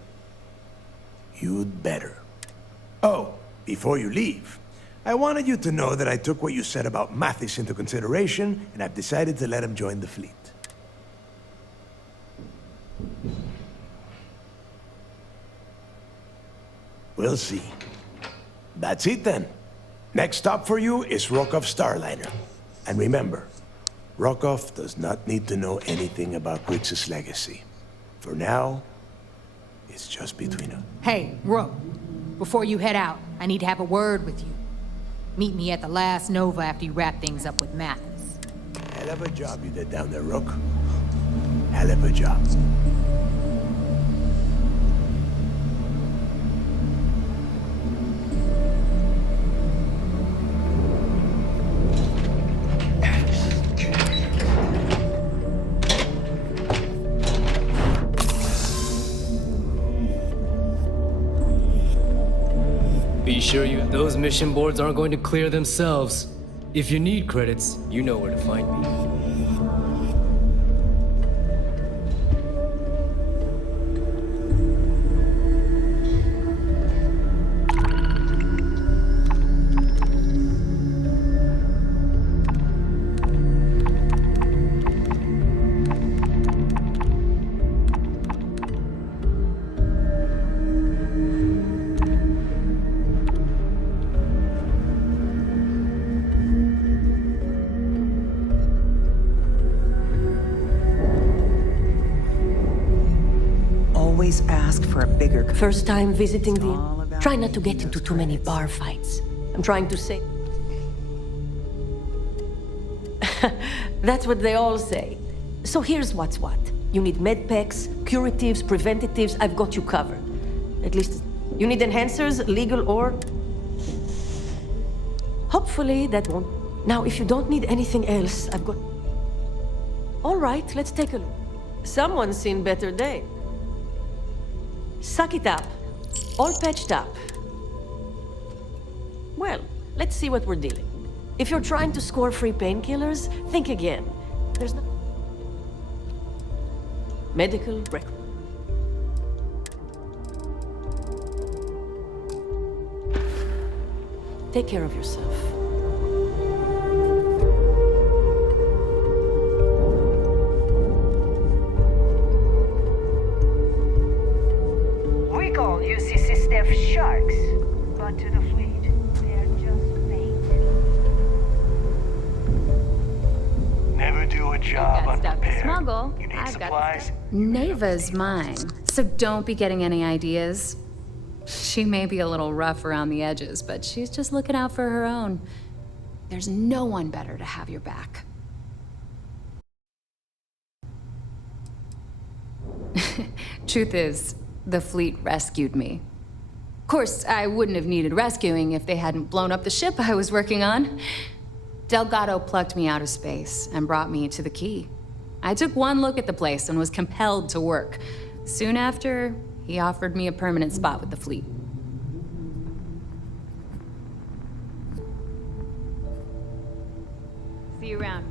You'd better. Oh, before you leave, I wanted you to know that I took what you said about Mathis into consideration, and I've decided to let him join the fleet. We'll see. That's it then. Next stop for you is Rokov Starliner. And remember, Rokov does not need to know anything about Grixis' legacy. For now, it's just between us. Hey, Rook, before you head out, I need to have a word with you. Meet me at the last Nova after you wrap things up with Mathis. Hell of a job you did down there, Rook. Hell of a job. Be sure those mission boards aren't going to clear themselves. If you need credits, you know where to find me. Always ask for a bigger... First time visiting the... Try not to get into too many bar fights. I'm trying to say... That's what they all say. So here's what's what. You need medpacks, curatives, preventatives, I've got you covered. At least, you need enhancers, legal or... Hopefully that won't... Now, if you don't need anything else, I've got... All right, let's take a look. Someone's seen better days. Suck it up. All patched up. Well, let's see what we're dealing. If you're trying to score free painkillers, think again. There's no... Medical record. Take care of yourself. We call UCC staff sharks, but to the fleet, they're just bait. Never do a job unprepared. Smuggle. You need I've supplies? got Neva's mine, so don't be getting any ideas. She may be a little rough around the edges, but she's just looking out for her own. There's no one better to have your back. Truth is, the fleet rescued me. Of course, I wouldn't have needed rescuing if they hadn't blown up the ship I was working on. Delgado plucked me out of space and brought me to the Key. I took one look at the place and was compelled to work. Soon after, he offered me a permanent spot with the fleet. See you around.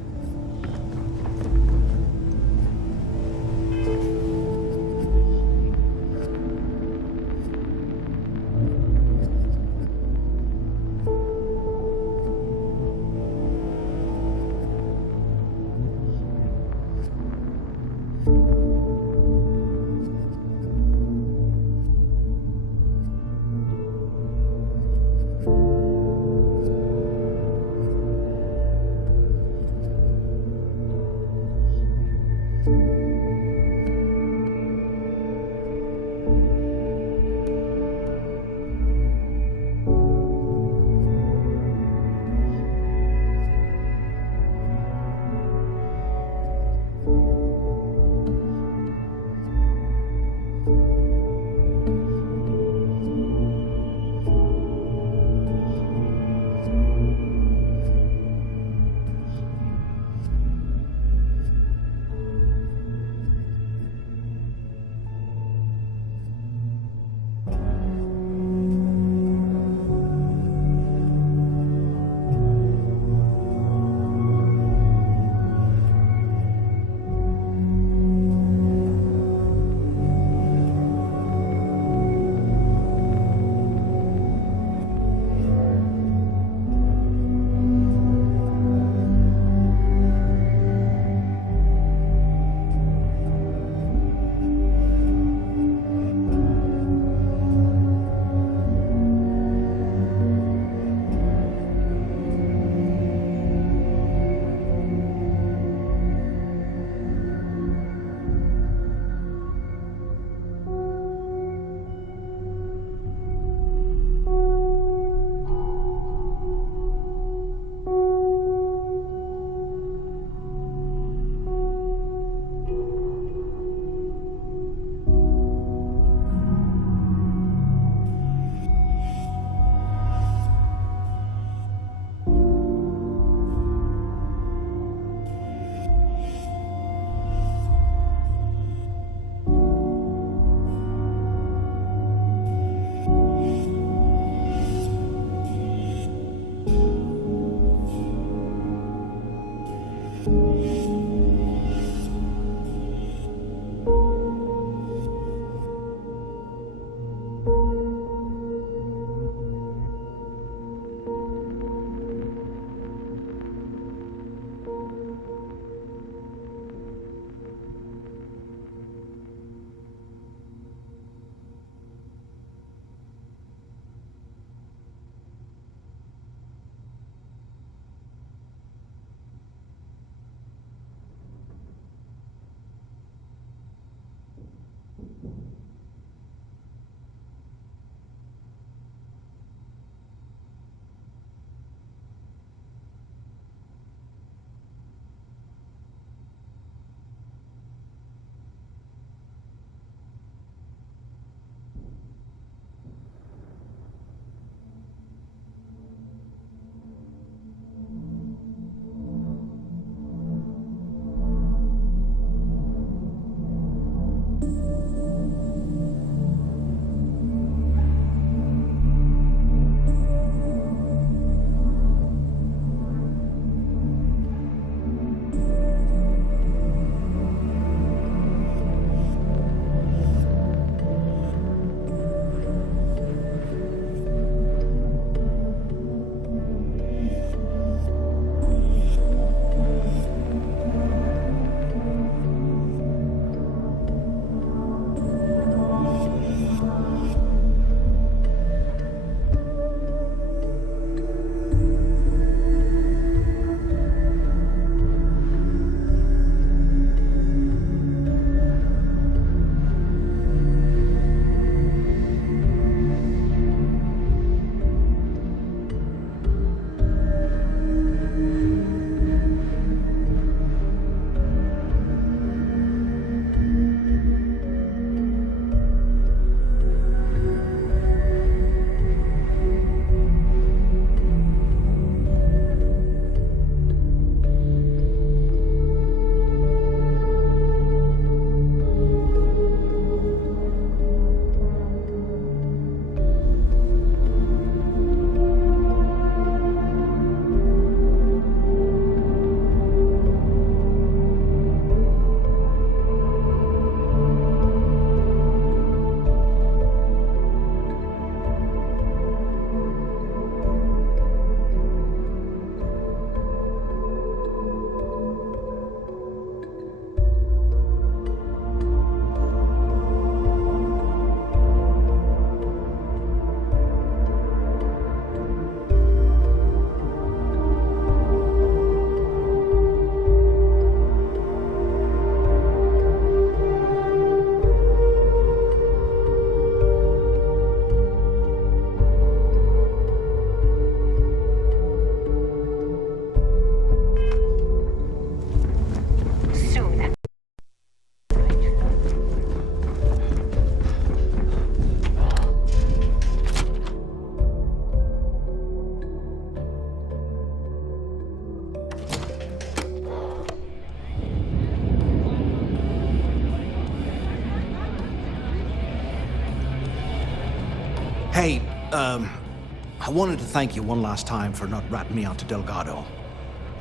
Hey, I wanted to thank you one last time for not ratting me out to Delgado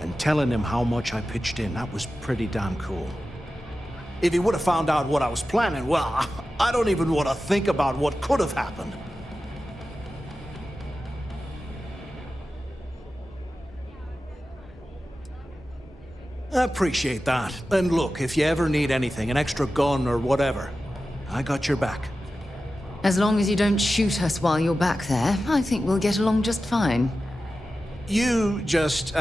and telling him how much I pitched in. That was pretty damn cool. If he would have found out what I was planning, well, I don't even want to think about what could have happened. I appreciate that. And look, if you ever need anything, an extra gun or whatever, I got your back. As long as you don't shoot us while you're back there, I think we'll get along just fine. You just,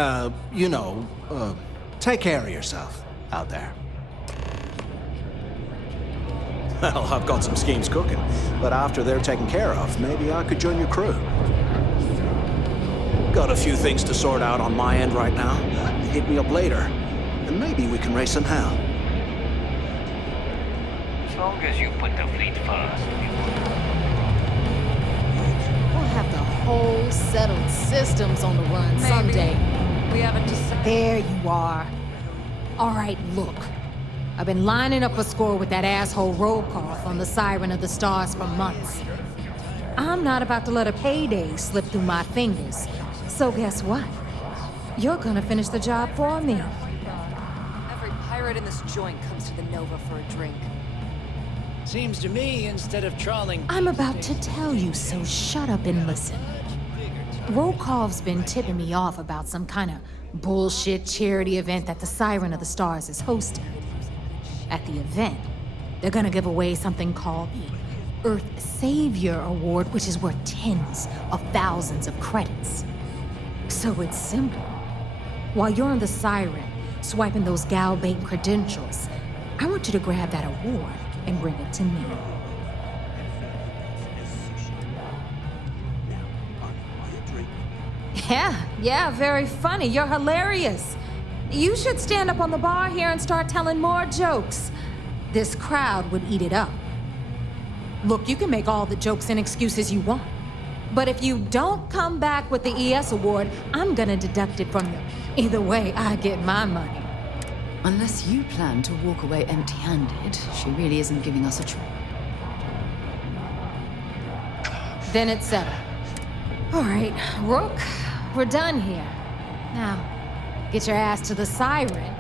take care of yourself out there. Well, I've got some schemes cooking, but after they're taken care of, maybe I could join your crew. Got a few things to sort out on my end right now. Hit me up later, and maybe we can raise some hell. As long as you put the fleet first. We'll have the whole settled systems on the run Maybe. someday. We haven't decided. There you are. All right, look. I've been lining up a score with that asshole Rokoff on the Siren of the Stars for months. I'm not about to let a payday slip through my fingers. So guess what? You're gonna finish the job for me. spirit in this joint comes to the Nova for a drink. Seems to me, instead of trawling... I'm about to tell you, so shut up and listen. Rokov's been tipping me off about some kind of bullshit charity event that the Siren of the Stars is hosting. At the event, they're gonna give away something called the Earth Savior Award, which is worth tens of thousands of credits. So it's simple. While you're on the Siren, swiping those gal-bait credentials, I want you to grab that award and bring it to me. Yeah, very funny. You're hilarious. You should stand up on the bar here and start telling more jokes. This crowd would eat it up. Look, you can make all the jokes and excuses you want. But if you don't come back with the ES award, I'm gonna deduct it from you. Either way, I get my money. Unless you plan to walk away empty-handed, she really isn't giving us a choice. Then it's settled. All right, Rook, we're done here. Now, get your ass to the Siren.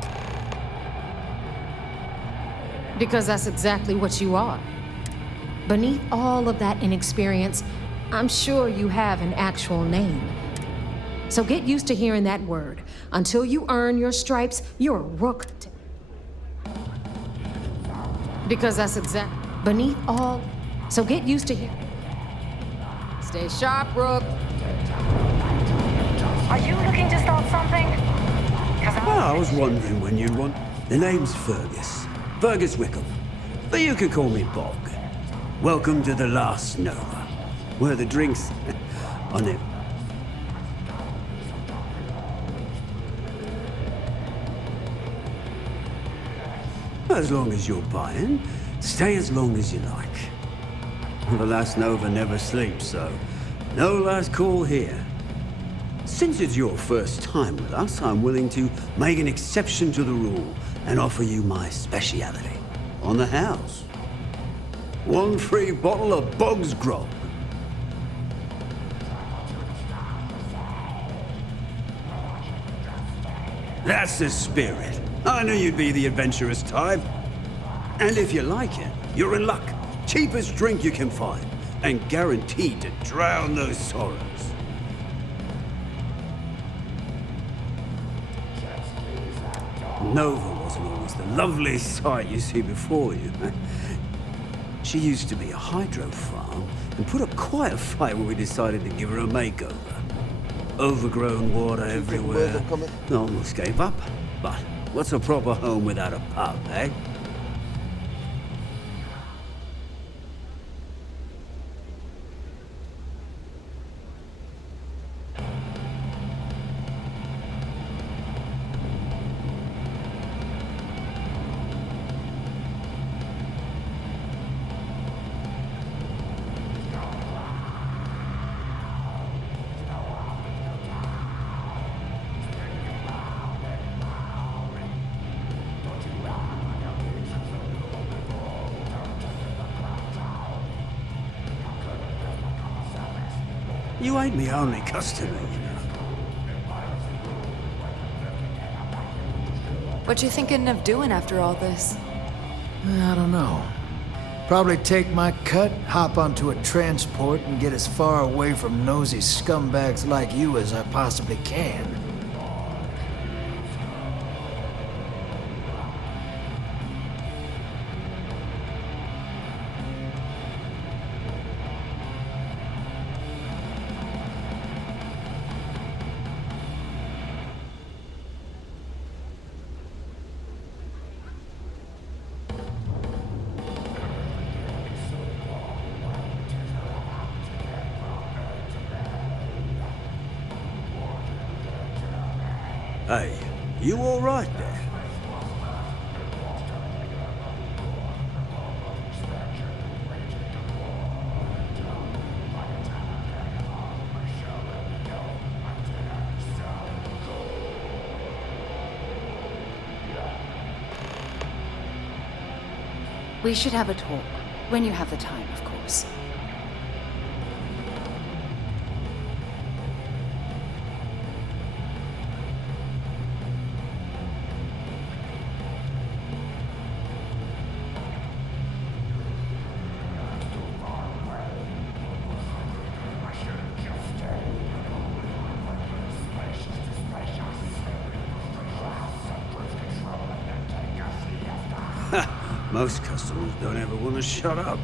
Because that's exactly what you are. Beneath all of that inexperience, I'm sure you have an actual name. So get used to hearing that word. Until you earn your stripes, you're a Rook. Because that's beneath all. So get used to hearing. Stay sharp, Rook. Are you looking to start something? I was wondering when you'd want... The name's Fergus. Fergus Wickham. But you can call me Bog. Welcome to the last Nova, where the drinks are never... As long as you're buying, stay as long as you like. The last Nova never sleeps, so no last call here. Since it's your first time with us, I'm willing to make an exception to the rule and offer you my speciality on the house. 1 free bottle of Bog's Grog. That's the spirit. I knew you'd be the adventurous type. And if you like it, you're in luck. Cheapest drink you can find, and guaranteed to drown those sorrows. Nova wasn't always the lovely sight you see before you. She used to be a hydro farm and put up quite a fight when we decided to give her a makeover. Overgrown water everywhere. Almost gave up. But what's a proper home without a pub, eh? You ain't me only customer, you know. What you thinking of doing after all this? I don't know. Probably take my cut, hop onto a transport, and get as far away from nosy scumbags like you as I possibly can. Hey, you all right there? We should have a talk. When you have the time, of course. Most customers don't ever want to shut up.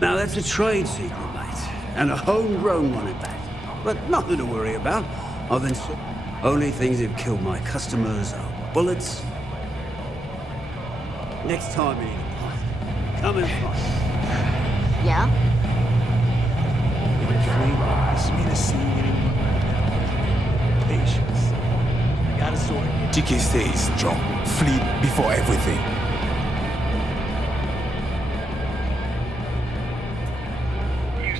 Now that's a trade secret, mate, and a homegrown one at that. But nothing to worry about, other than only things that kill my customers are bullets. Next time you need a pint, come and find me. Yeah? Patience. I got a sword. GK stays strong. Fleet before everything.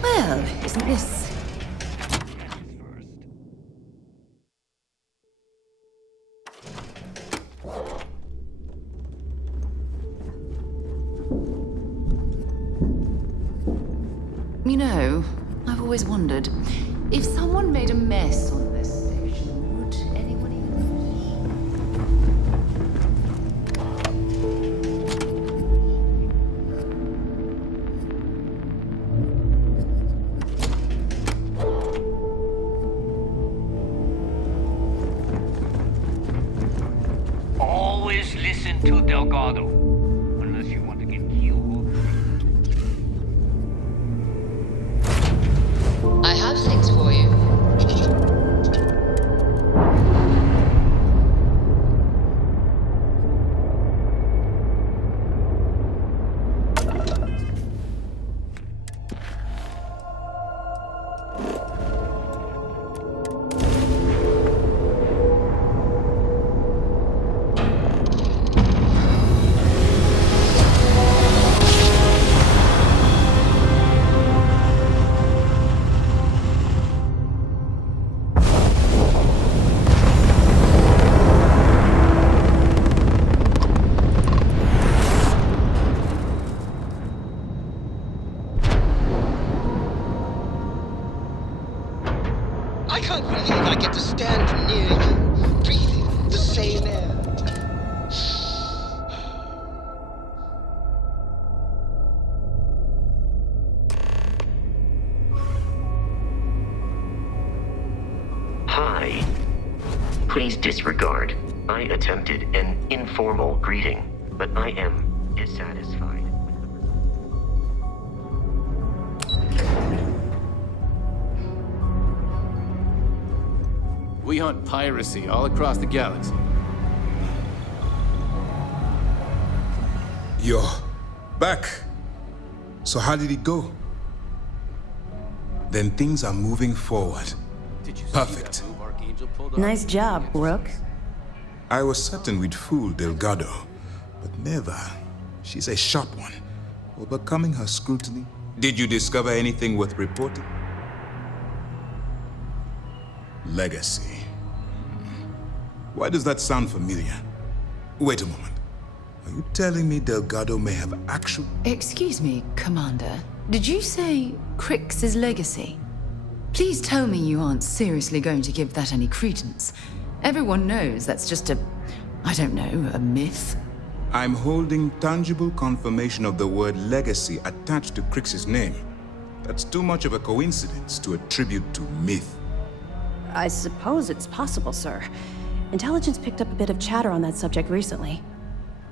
Well, isn't this... You know, I've always wondered, if someone made a mess on this station, would anyone Always listen to Delgado, unless you want to get killed. I have things for you. I can't believe I get to stand near you, breathing the same air. Hi. Please disregard. I attempted an informal greeting, but I am dissatisfied. We hunt piracy all across the galaxy. You're back. So how did it go? Then things are moving forward. Perfect. Nice job, Rook. I was certain we'd fool Delgado, but never. She's a sharp one. Overcoming her scrutiny. Did you discover anything worth reporting? Legacy. Why does that sound familiar? Wait a moment. Are you telling me Delgado may have actually... Excuse me, Commander. Did you say Crix's legacy? Please tell me you aren't seriously going to give that any credence. Everyone knows that's just I don't know, a myth. I'm holding tangible confirmation of the word legacy attached to Crix's name. That's too much of a coincidence to attribute to myth. I suppose it's possible, sir. Intelligence picked up a bit of chatter on that subject recently.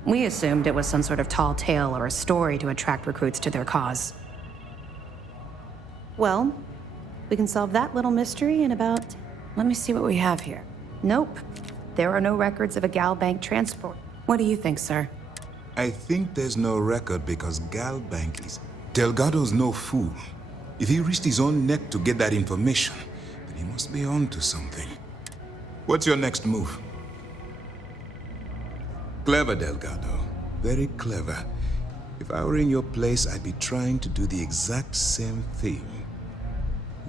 We assumed it was some sort of tall tale or a story to attract recruits to their cause. Well, we can solve that little mystery in about... Let me see what we have here. Nope. There are no records of a Gal Bank transport. What do you think, sir? I think there's no record because Gal Bank is... Delgado's no fool. If he risked his own neck to get that information, then he must be on to something. What's your next move? Clever, Delgado. Very clever. If I were in your place, I'd be trying to do the exact same thing.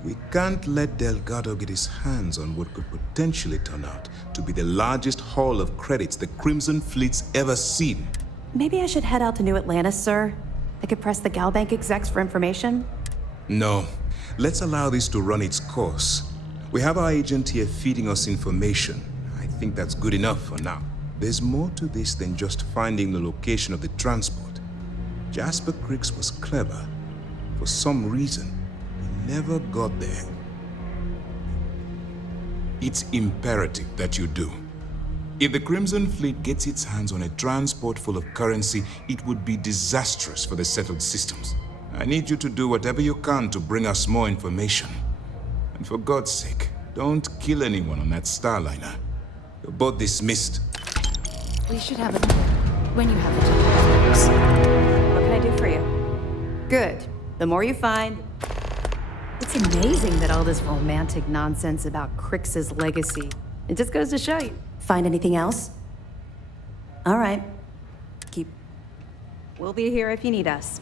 We can't let Delgado get his hands on what could potentially turn out to be the largest haul of credits the Crimson Fleet's ever seen. Maybe I should head out to New Atlantis, sir. I could press the Galbank execs for information. No. Let's allow this to run its course. We have our agent here feeding us information. I think that's good enough for now. There's more to this than just finding the location of the transport. Jasper Cricks was clever. For some reason, he never got there. It's imperative that you do. If the Crimson Fleet gets its hands on a transport full of currency, it would be disastrous for the settled systems. I need you to do whatever you can to bring us more information. And for God's sake, don't kill anyone on that Starliner. You're both dismissed. We should have it when you have the time. What can I do for you? Good. The more you find... It's amazing that all this romantic nonsense about Crix's legacy. It just goes to show you. Find anything else? All right. We'll be here if you need us.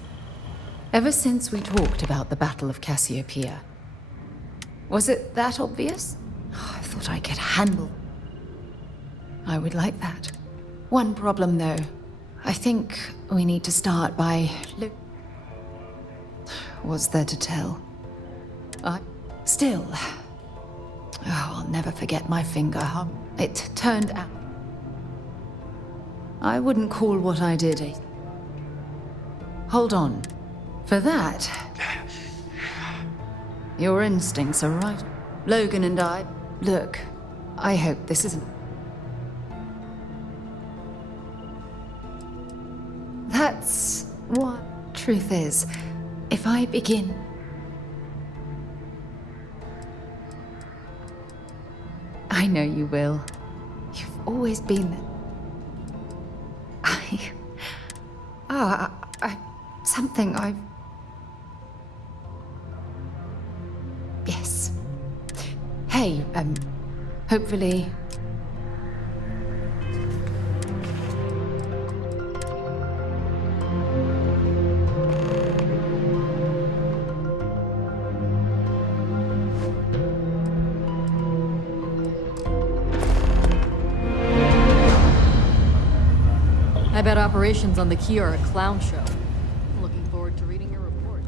Ever since we talked about the Battle of Cassiopeia, was it that obvious? Oh, I thought I could handle. I would like that. One problem, though. I think we need to start by... What's there to tell? Still... Oh, I'll never forget my finger. It turned out... I wouldn't call what I did a... Hold on. For that... Your instincts are right. Logan and I... Look, I hope this isn't... That's what truth is. If I begin... I know you will. You've always been there. Something I've... Yes. Hey, hopefully... I bet operations on the key are a clown show. I'm looking forward to reading your report.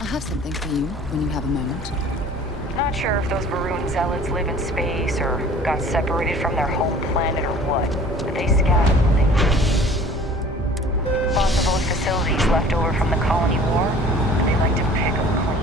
I have something for you when you have a moment. Not sure if those Varun zealots live in space or got separated from their home planet or what, but they scattered when they did. Lots of old facilities left over from the colony war, and they like to pick them clean.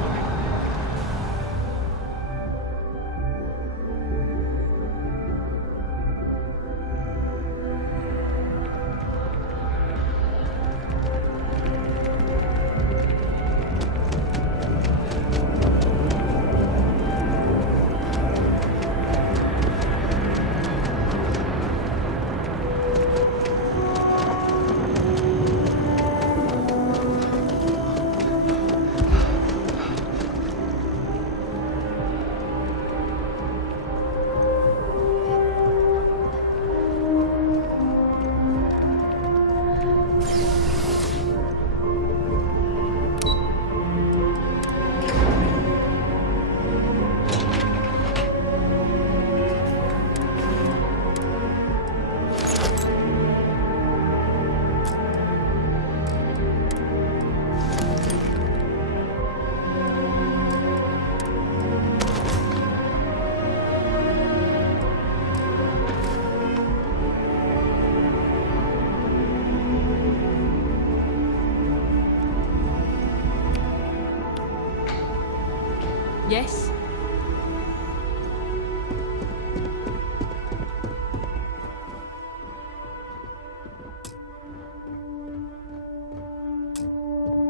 Yes?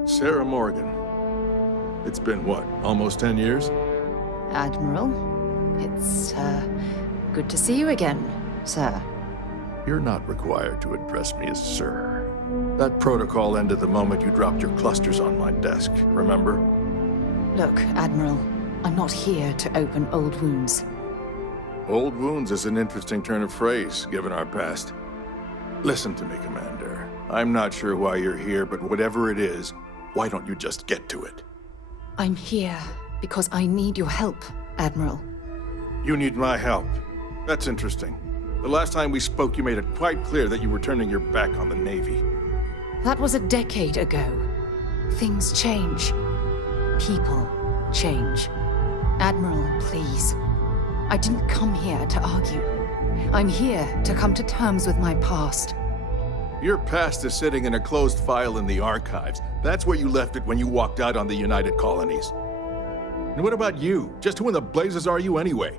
Sarah Morgan. It's been what, almost 10 years? Admiral, it's, good to see you again, sir. You're not required to address me as sir. That protocol ended the moment you dropped your clusters on my desk, remember? Look, Admiral, I'm not here to open old wounds. Old wounds is an interesting turn of phrase, given our past. Listen to me, Commander. I'm not sure why you're here, but whatever it is, why don't you just get to it? I'm here because I need your help, Admiral. You need my help. That's interesting. The last time we spoke, you made it quite clear that you were turning your back on the Navy. That was a decade ago. Things change. People change. Admiral, please. I didn't come here to argue. I'm here to come to terms with my past. Your past is sitting in a closed file in the archives. That's where you left it when you walked out on the United Colonies. And what about you? Just who in the blazes are you anyway?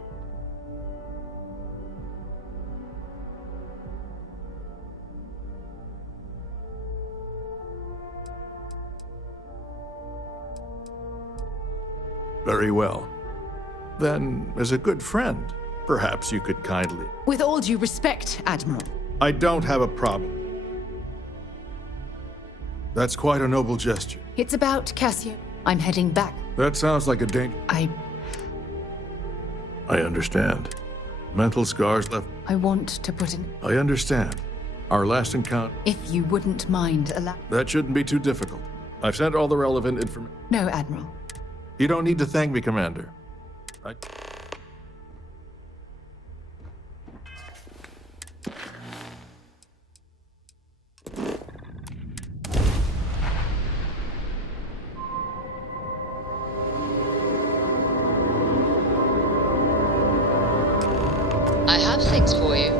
Very well. Then, as a good friend, perhaps you could kindly... With all due respect, Admiral. I don't have a problem. That's quite a noble gesture. It's about Cassio. I'm heading back. That sounds like a danger. I understand. Mental scars left... I want to put in... I understand. Our last encounter... If you wouldn't mind That shouldn't be too difficult. I've sent all the relevant information. No, Admiral. You don't need to thank me, Commander. I have things for you.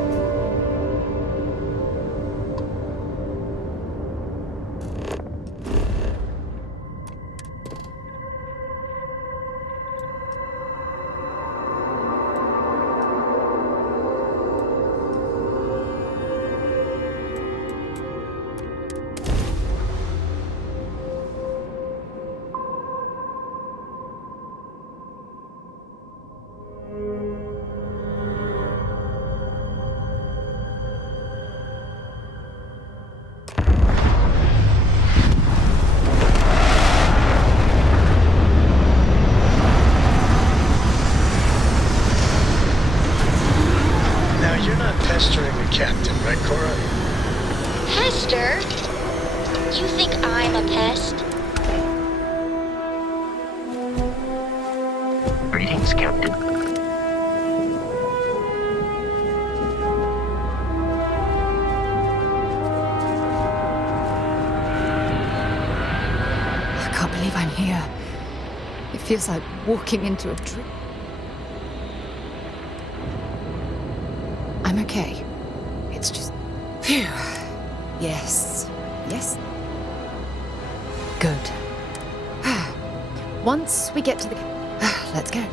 Pestering the captain, right, Cora? Pester? You think I'm a pest? Greetings, Captain. I can't believe I'm here. It feels like walking into a dream. I'm okay. It's just... Phew. Yes. Yes. Good. Once we get to the... Let's go.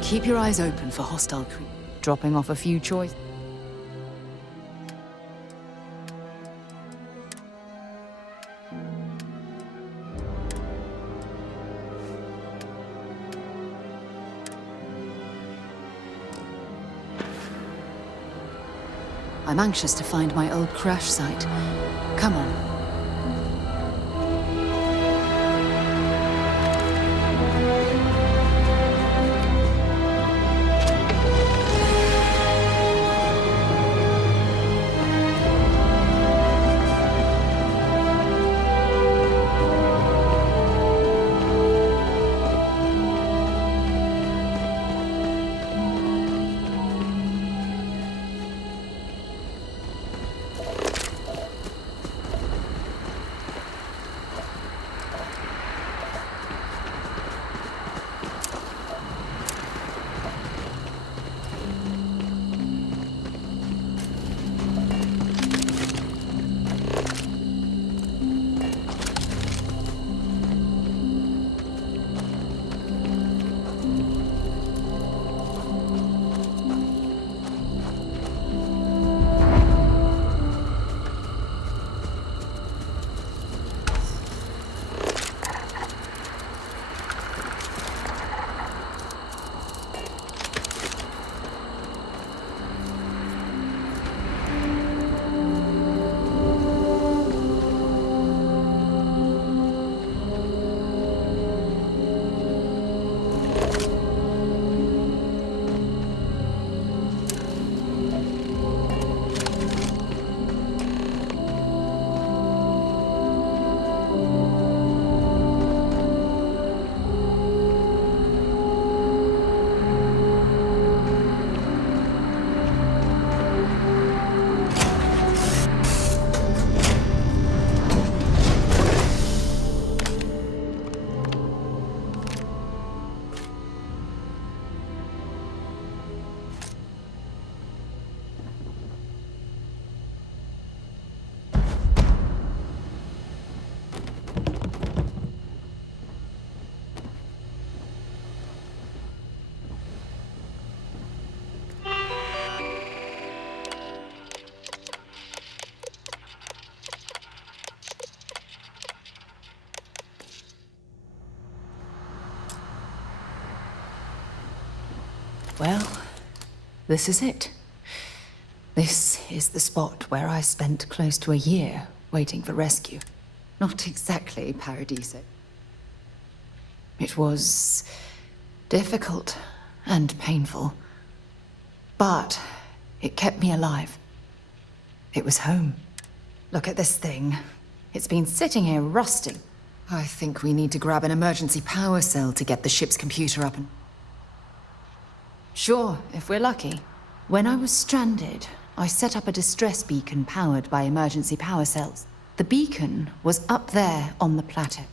Keep your eyes open for hostile creep. Dropping off a few choice... I'm anxious to find my old crash site. Come on. This is it. This is the spot where I spent close to a year waiting for rescue. Not exactly Paradiso. It was difficult and painful, but it kept me alive. It was home. Look at this thing. It's been sitting here rusting. I think we need to grab an emergency power cell to get the ship's computer up and... Sure, if we're lucky. When I was stranded, I set up a distress beacon powered by emergency power cells. The beacon was up there on the plateau.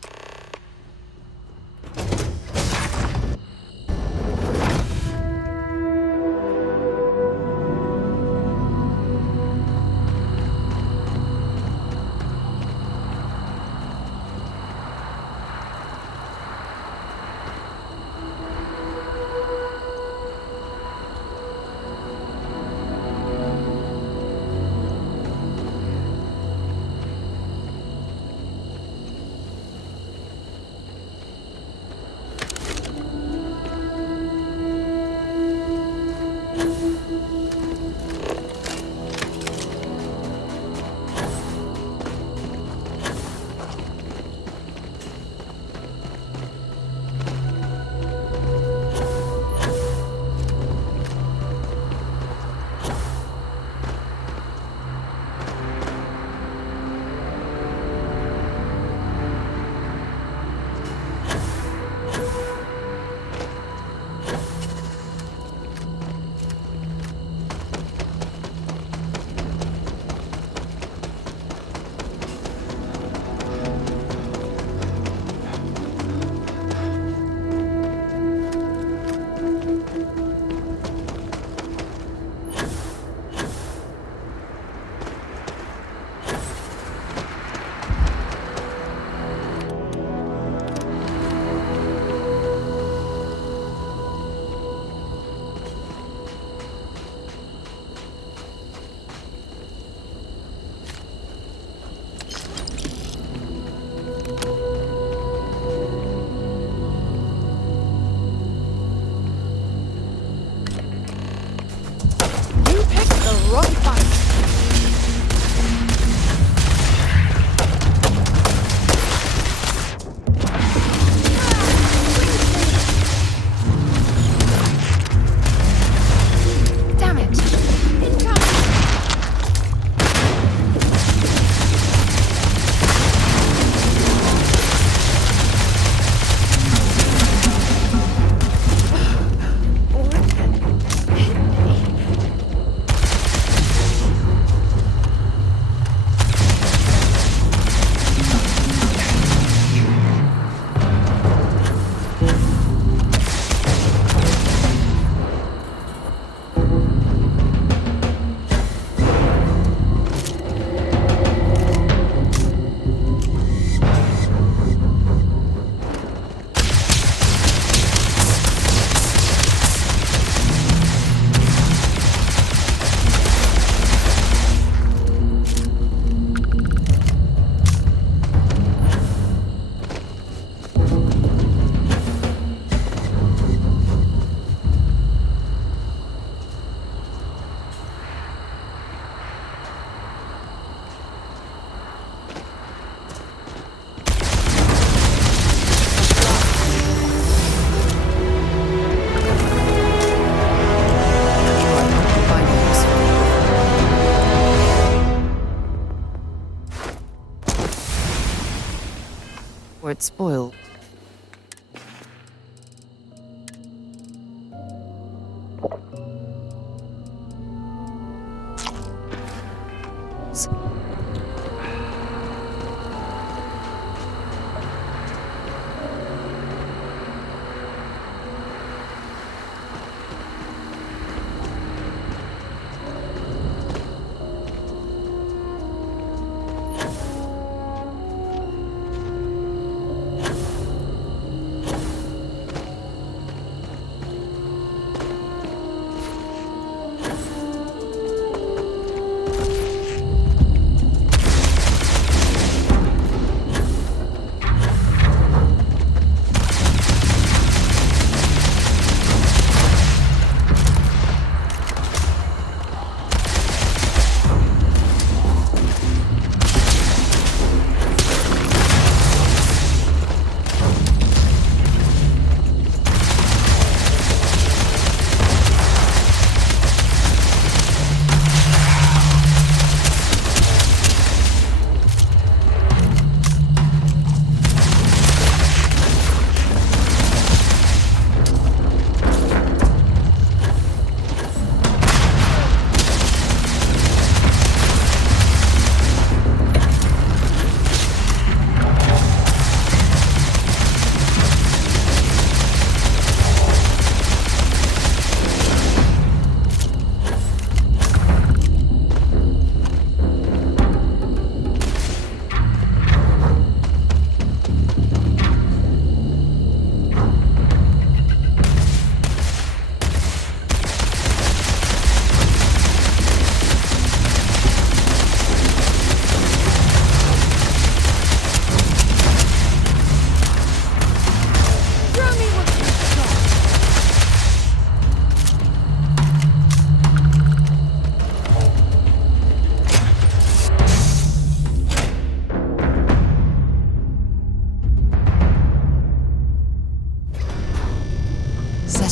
Or it's spoiled.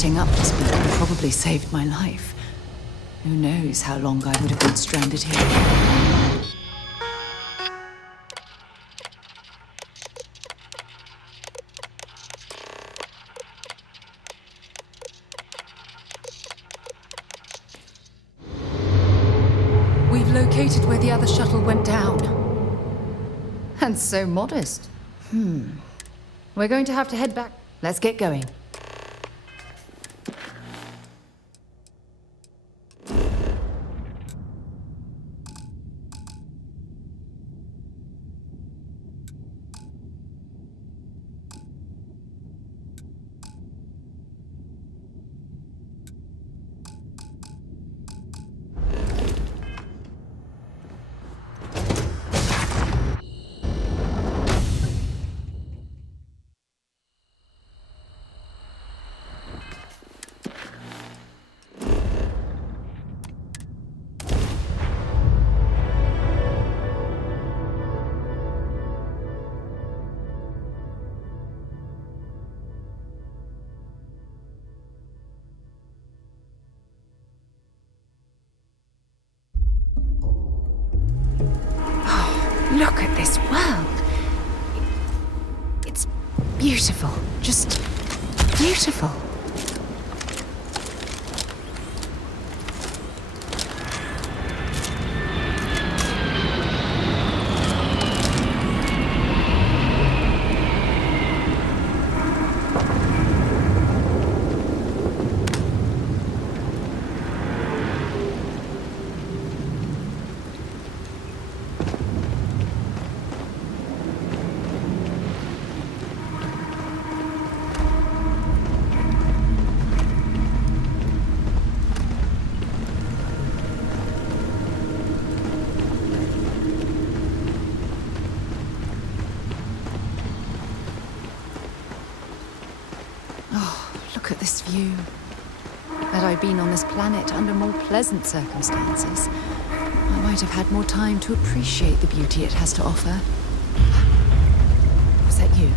Getting up to speed probably saved my life. Who knows how long I would have been stranded here. We've located where the other shuttle went down. And so modest. We're going to have to head back. Let's get going. Look at this world. It's beautiful. Just beautiful. Look at this view. Had I been on this planet under more pleasant circumstances, I might have had more time to appreciate the beauty it has to offer. Was that you?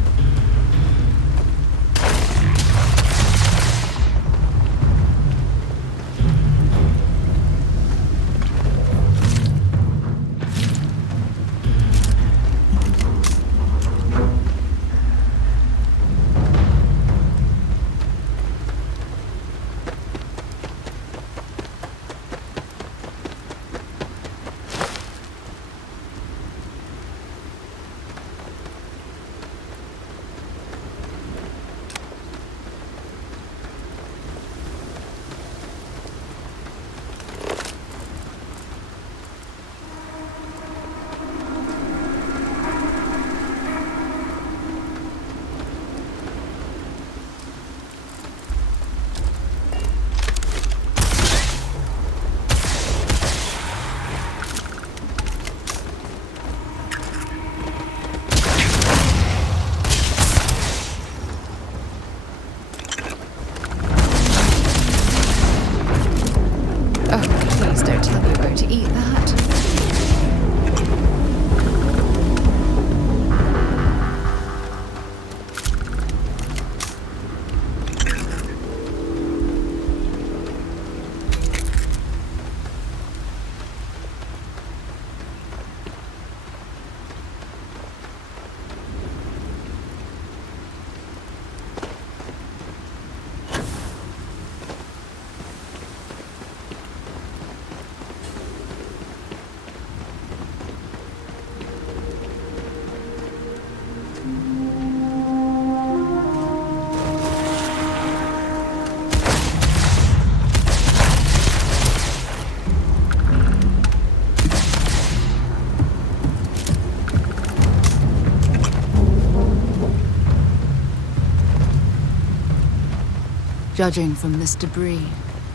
Judging from this debris,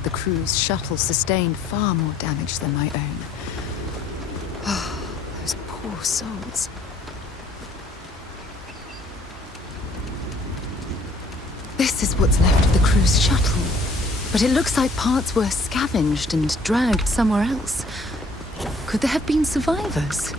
the crew's shuttle sustained far more damage than my own. Oh, those poor souls. This is what's left of the crew's shuttle. But it looks like parts were scavenged and dragged somewhere else. Could there have been survivors?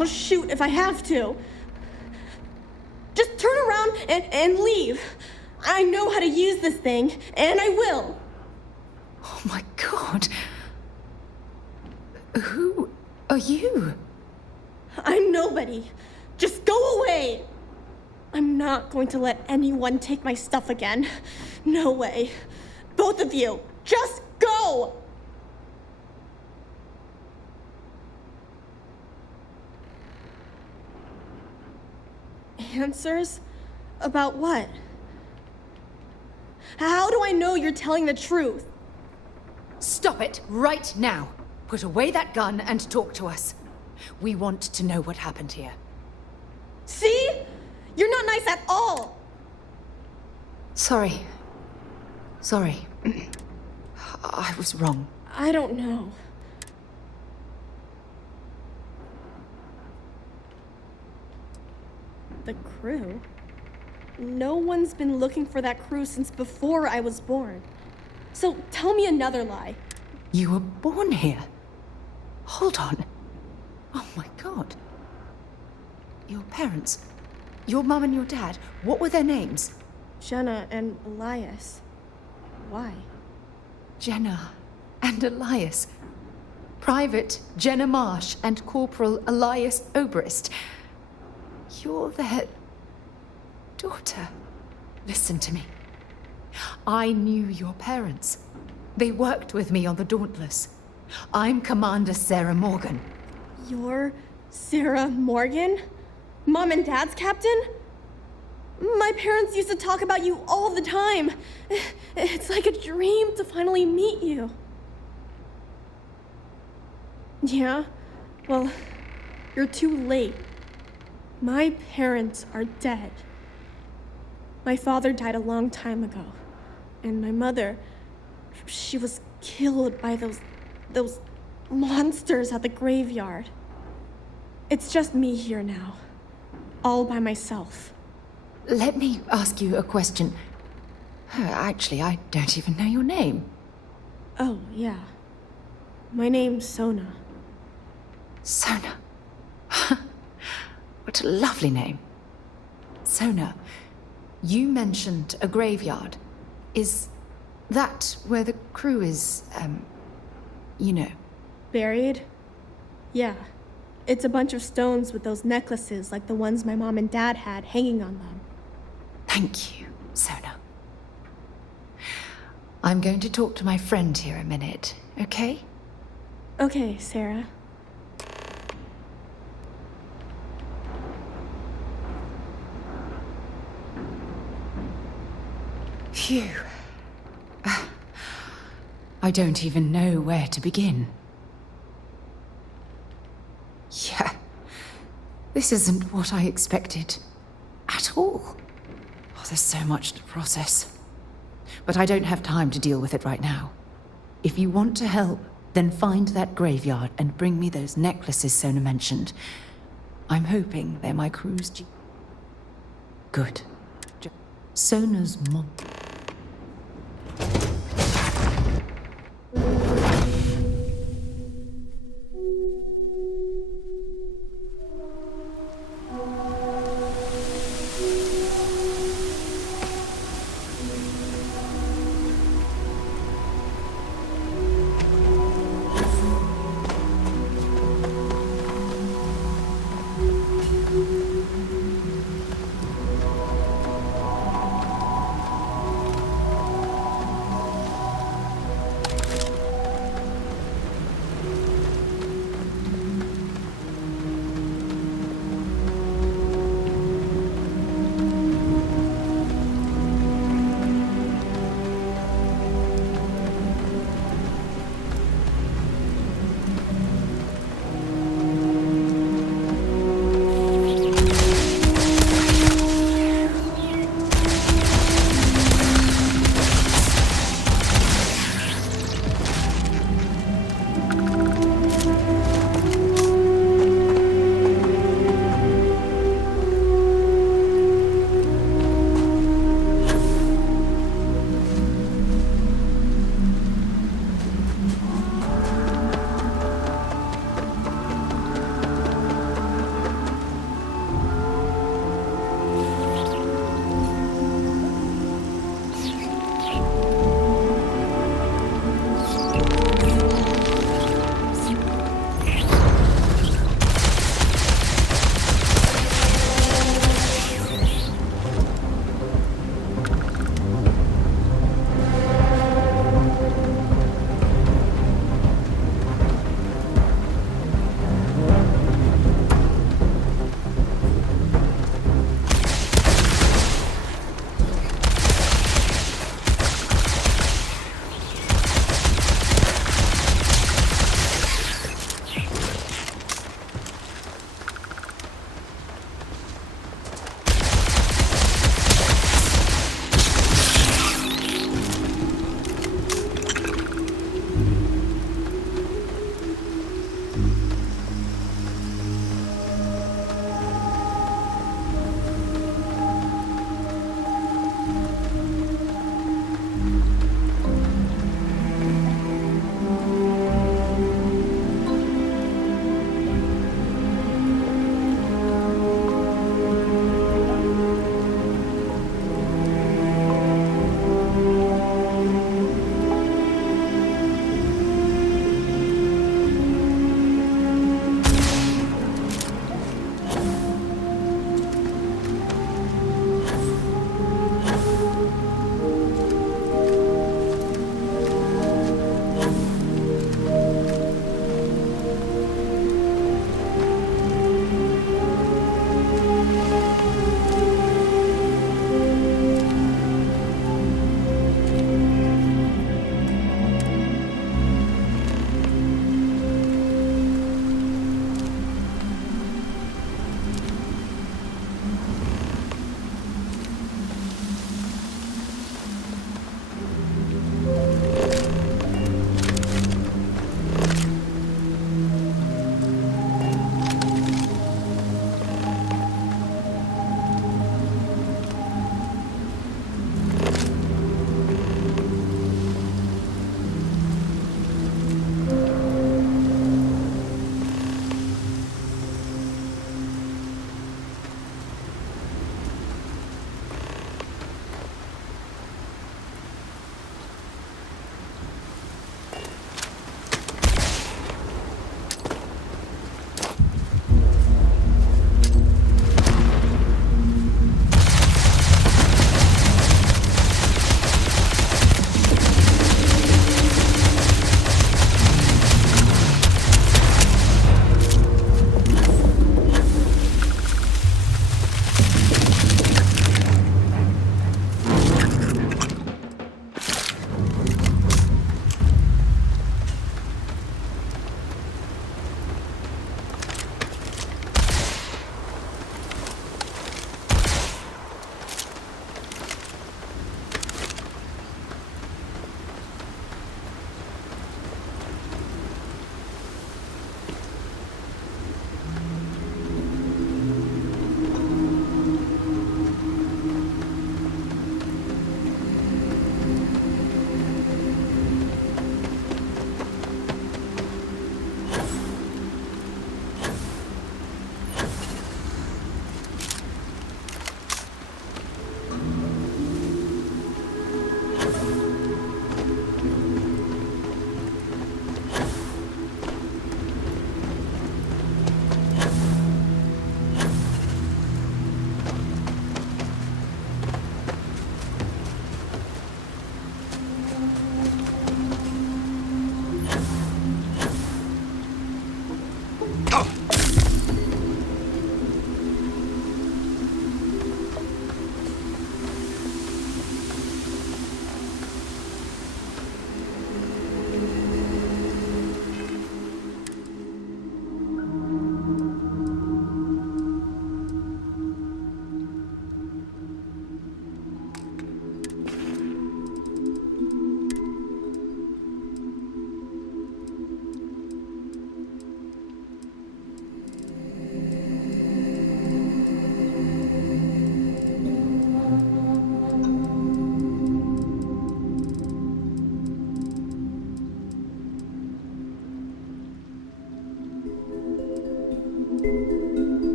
I'll shoot if I have to. Just turn around and leave. I know how to use this thing, and I will. Oh my god. Who are you? I'm nobody. Just go away. I'm not going to let anyone take my stuff again. No way. Both of you, just go! Answers? About what? How do I know you're telling the truth? Stop it right now. Put away that gun and talk to us. We want to know what happened here. See? You're not nice at all! Sorry. Sorry. I was wrong. I don't know. The crew? No one's been looking for that crew since before I was born. So tell me another lie. You were born here? Hold on. Oh my god. Your parents, your mum and your dad, what were their names? Jenna and Elias. Why? Jenna and Elias. Private Jenna Marsh and Corporal Elias Obrist. You're their daughter. Listen to me. I knew your parents. They worked with me on the Dauntless. I'm Commander Sarah Morgan. You're Sarah Morgan? Mom and Dad's captain? My parents used to talk about you all the time. It's like a dream to finally meet you. Yeah? Well, you're too late. My parents are dead. My father died a long time ago. And my mother, she was killed by those monsters at the graveyard. It's just me here now. All by myself. Let me ask you a question. Actually, I don't even know your name. Oh, yeah. My name's Sona. Sona. What a lovely name. Sona, you mentioned a graveyard. Is that where the crew is, you know? Buried? Yeah. It's a bunch of stones with those necklaces like the ones my mom and dad had hanging on them. Thank you, Sona. I'm going to talk to my friend here a minute, okay? Okay, Sarah. Phew. I don't even know where to begin. Yeah. This isn't what I expected. At all. Oh, there's so much to process. But I don't have time to deal with it right now. If you want to help, then find that graveyard and bring me those necklaces Sona mentioned. I'm hoping they're my crew's Good. Sona's mom.